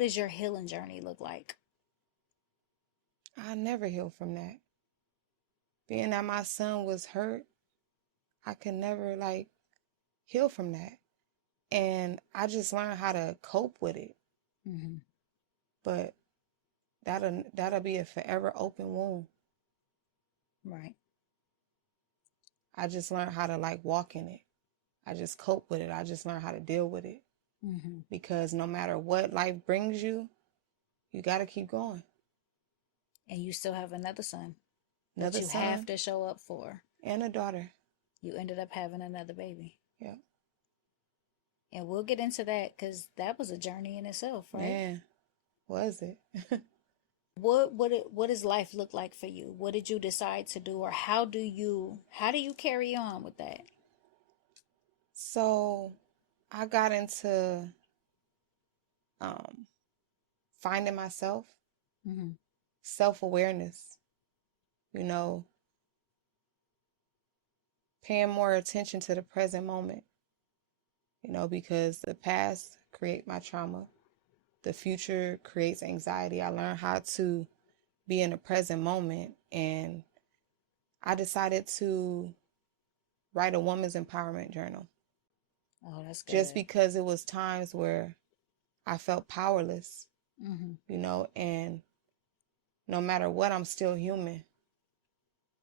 does your healing journey look like? I never healed from that. Being that my son was hurt, I could never heal from that. And I just learned how to cope with it. Mm-hmm. But that'll be a forever open wound. Right. I just learned how to walk in it. I just cope with it. I just learned how to deal with it. Mm-hmm. Because no matter what life brings you, you got to keep going. And you still have another son. Another that you son. have to show up for. And a daughter. You ended up having another baby. Yeah. And we'll get into that because that was a journey in itself, right? Man, was it? What does life look like for you? What did you decide to do, or how do you carry on with that? So I got into finding myself, Mm-hmm. self-awareness, paying more attention to the present moment, because the past create my trauma. The future creates anxiety. I learned how to be in the present moment, and I decided to write a woman's empowerment journal. Oh, that's good. Just because it was times where I felt powerless, mm-hmm. And no matter what, I'm still human,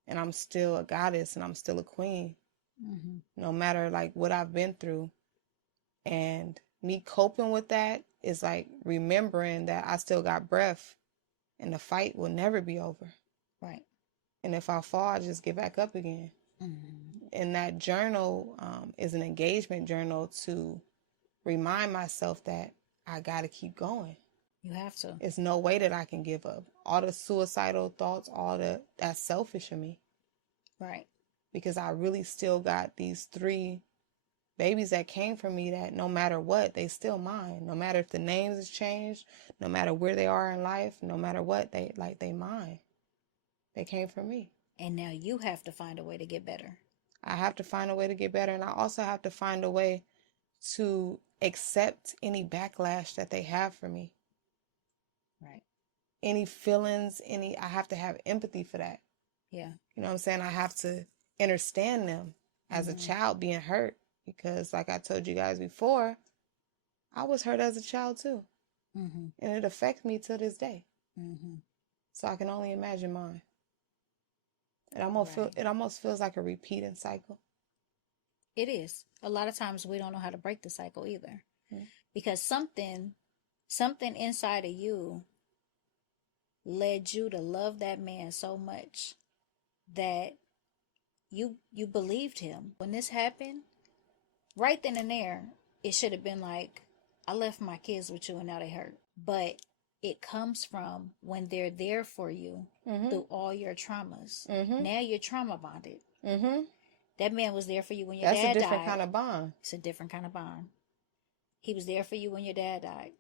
and I'm still a goddess, and I'm still a queen, Mm-hmm. no matter what I've been through. And me coping with that is remembering that I still got breath and the fight will never be over. Right. And if I fall, I just get back up again. Mm-hmm. And that journal is an engagement journal to remind myself that I got to keep going. You have to. It's no way that I can give up. All the suicidal thoughts, that's selfish of me. Right. Because I really still got these 3 babies that came from me that no matter what, they still mine. No matter if the names has changed, no matter where they are in life, no matter what, they mine. They came from me. And now you have to find a way to get better. I have to find a way to get better. And I also have to find a way to accept any backlash that they have for me. Right. Any feelings, I have to have empathy for that. Yeah. You know what I'm saying? I have to understand them as a child being hurt. Because like I told you guys before, I was hurt as a child too. Mm-hmm. And it affects me to this day. Mm-hmm. So I can only imagine mine. It almost feels like a repeating cycle. It is. A lot of times we don't know how to break the cycle either. Mm-hmm. Because something inside of you led you to love that man so much that you believed him. When this happened, right then and there, it should have been like, I left my kids with you and now they hurt. But it comes from when they're there for you through all your traumas. Now you're trauma bonded. That man was there for you when your dad died. That's a different kind of bond. It's a different kind of bond. He was there for you when your dad died.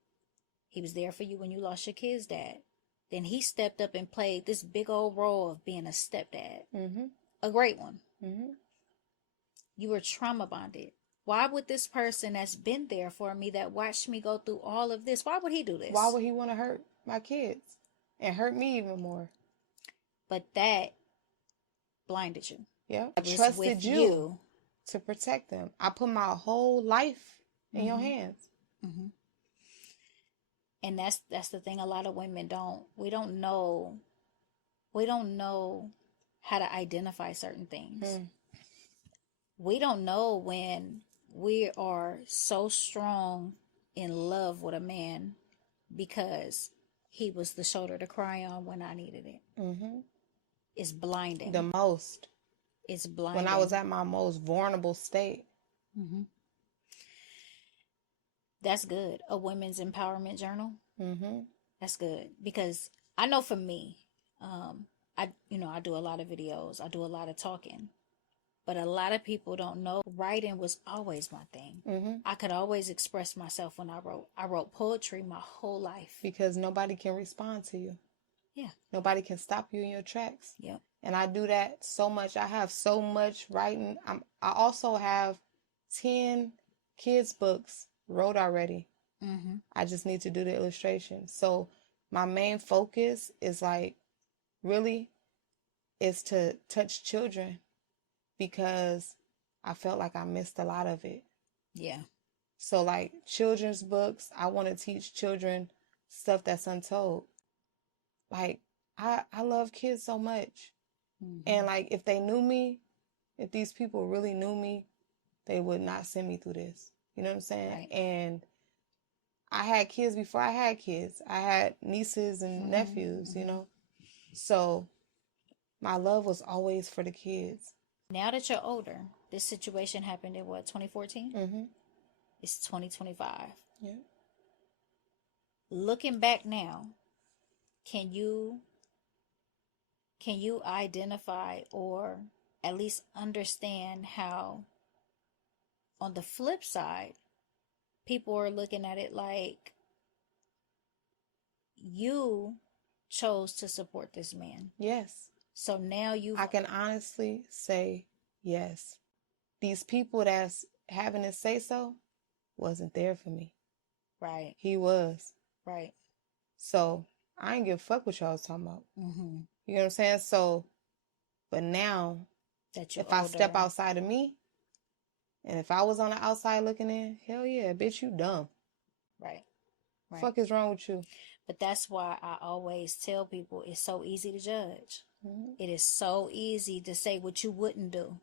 He was there for you when you lost your kid's dad. Then he stepped up and played this big old role of being a stepdad. A great one. You were trauma bonded. Why would this person that's been there for me, that watched me go through all of this, why would he do this? Why would he want to hurt my kids and hurt me even more? But that blinded you. Yeah. I trusted you to protect them. I put my whole life in your hands. And that's the thing. A lot of women we don't know how to identify certain things. We don't know when we are so strong in love with a man because he was the shoulder to cry on when I needed it. It's blinding. The most. It's blinding. When I was at my most vulnerable state. That's good. A women's empowerment journal. That's good. Because I know for me, I do a lot of videos. I do a lot of talking. But a lot of people don't know writing was always my thing. I could always express myself when I wrote. I wrote poetry my whole life. Because nobody can respond to you. Yeah. Nobody can stop you in your tracks. Yep. And I do that so much. I have so much writing. I also have 10 kids' books wrote already. I just need to do the illustration. So my main focus is like, really, is to touch children, because I felt like I missed a lot of it. Yeah. So like children's books, I want to teach children stuff that's untold. Like I love kids so much. And like if they knew me, if these people really knew me, they would not send me through this. You know what I'm saying? Right. And I had kids before I had kids. I had nieces and nephews, you know. So my love was always for the kids. Now that you're older, this situation happened in what, 2014? It's 2025. Yeah. Looking back now, can you identify or at least understand how, on the flip side, people are looking at it like you chose to support this man? Yes. So now I can honestly say yes. These people that's having to say so wasn't there for me. Right. He was. Right. So I ain't give a fuck what y'all was talking about. You know what I'm saying? So, but now, That you're if I step outside of me, and if I was on the outside looking in, hell yeah, bitch, you dumb. Right. Right. Fuck is wrong with you? But that's why I always tell people it's so easy to judge. It is so easy to say what you wouldn't do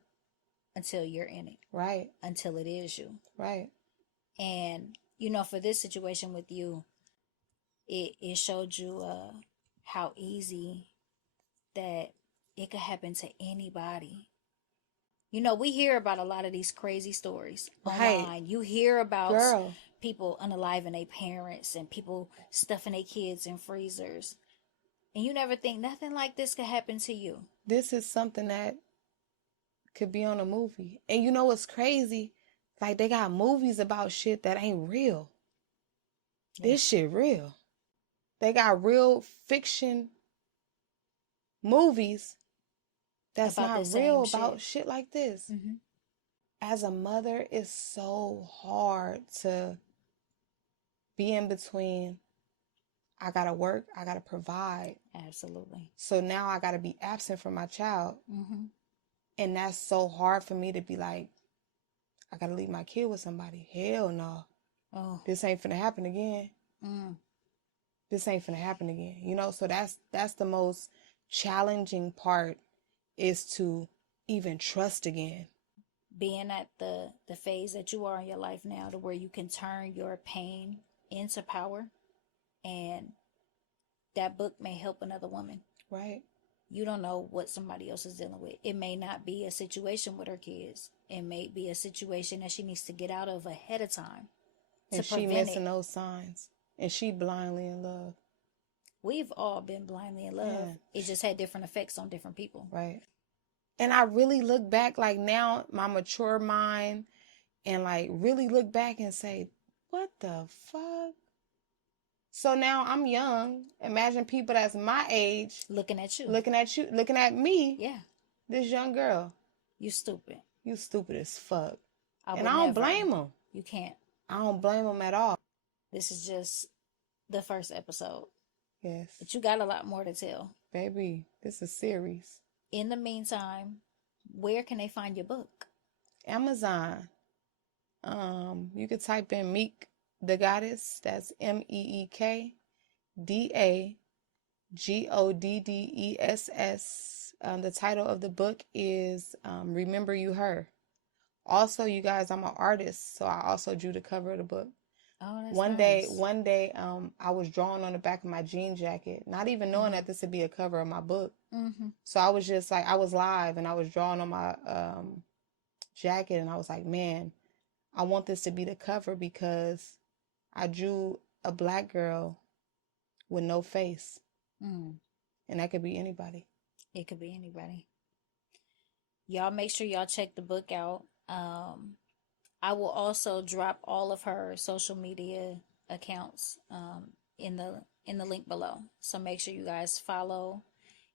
until you're in it. Right. Until it is you. Right. And, you know, for this situation with you, it showed you how easy that it could happen to anybody. You know, we hear about a lot of these crazy stories online. You hear about people unaliving their parents and people stuffing their kids in freezers. And you never think nothing like this could happen to you. This is something that could be on a movie. And you know what's crazy? Like, they got movies about shit that ain't real. Yeah. This shit real. They got real fiction movies that's not real about shit like this. As a mother, it's so hard to be in between. I gotta work, I gotta provide. Absolutely. So now I gotta be absent from my child. And that's so hard for me to be like, I gotta leave my kid with somebody. Hell no. Oh. This ain't finna happen again. This ain't finna happen again. You know, so that's the most challenging part, is to even trust again. Being at the phase that you are in your life now, to where you can turn your pain into power, and that book may help another woman. Right. You don't know what somebody else is dealing with. It may not be a situation with her kids. It may be a situation that she needs to get out of ahead of time. And she missing those signs. And she blindly in love. We've all been blindly in love. Yeah. It just had different effects on different people. Right. And I really look back, like now, my mature mind, and like really look back and say, what the fuck? So now I'm young. Imagine people that's my age. Looking at you. Looking at me. Yeah. This young girl. You stupid. You stupid as fuck. And I don't blame them. You can't. I don't blame them at all. This is just the first episode. Yes. But you got a lot more to tell. Baby, this is a series. In the meantime, where can they find your book? Amazon. You could type in Meek the Goddess. That's MEEK DAGODDESS. The title of the book is Remember You Her. Also, you guys, I'm an artist, so I also drew the cover of the book. Oh, that's one nice. day, I was drawing on the back of my jean jacket, not even knowing that this would be a cover of my book. So I was just like, I was live and I was drawing on my jacket, and I was like, man, I want this to be the cover, because I drew a black girl with no face. And that could be anybody. It could be anybody. Y'all make sure y'all check the book out. I will also drop all of her social media accounts in the link below. So make sure you guys follow.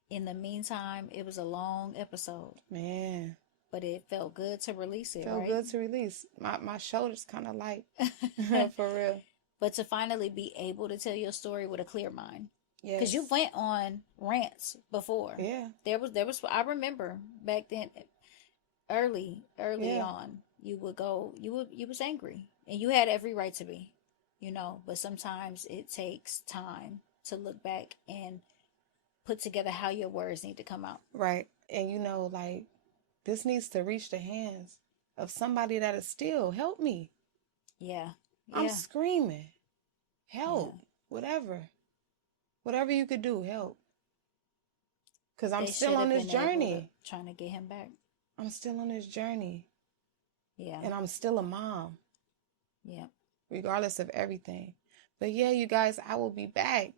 In the meantime, it was a long episode. Man. But it felt good to release it, Felt right? good to release. My shoulders kind of light. For real. But to finally be able to tell your story with a clear mind. Yes. Because you went on rants before. Yeah. There was I remember back then, early on, you was angry. And you had every right to be, but sometimes it takes time to look back and put together how your words need to come out. Right. And like, this needs to reach the hands of somebody that'll still help me. Yeah. I'm screaming. Help. Yeah. Whatever you could do, help. Because I'm still on this journey. Trying to get him back. I'm still on this journey. Yeah. And I'm still a mom. Yeah. Regardless of everything. But yeah, you guys, I will be back.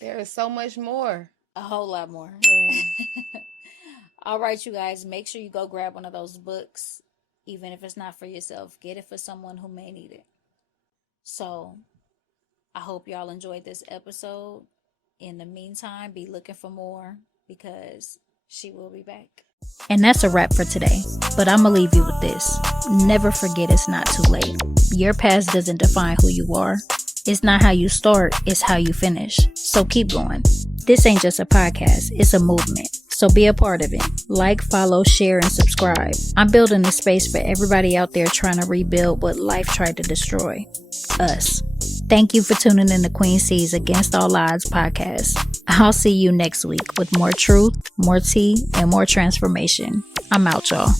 There is so much more. A whole lot more. Yeah. All right, you guys, make sure you go grab one of those books. Even if it's not for yourself, get it for someone who may need it. So, I hope y'all enjoyed this episode. In the meantime, be looking for more because she will be back. And that's a wrap for today. But I'm going to leave you with this. Never forget it's not too late. Your past doesn't define who you are. It's not how you start, it's how you finish. So keep going. This ain't just a podcast, it's a movement. So be a part of it. Like, follow, share, and subscribe. I'm building a space for everybody out there trying to rebuild what life tried to destroy. Us. Thank you for tuning in to QueenC's Against All Odds podcast. I'll see you next week with more truth, more tea, and more transformation. I'm out, y'all.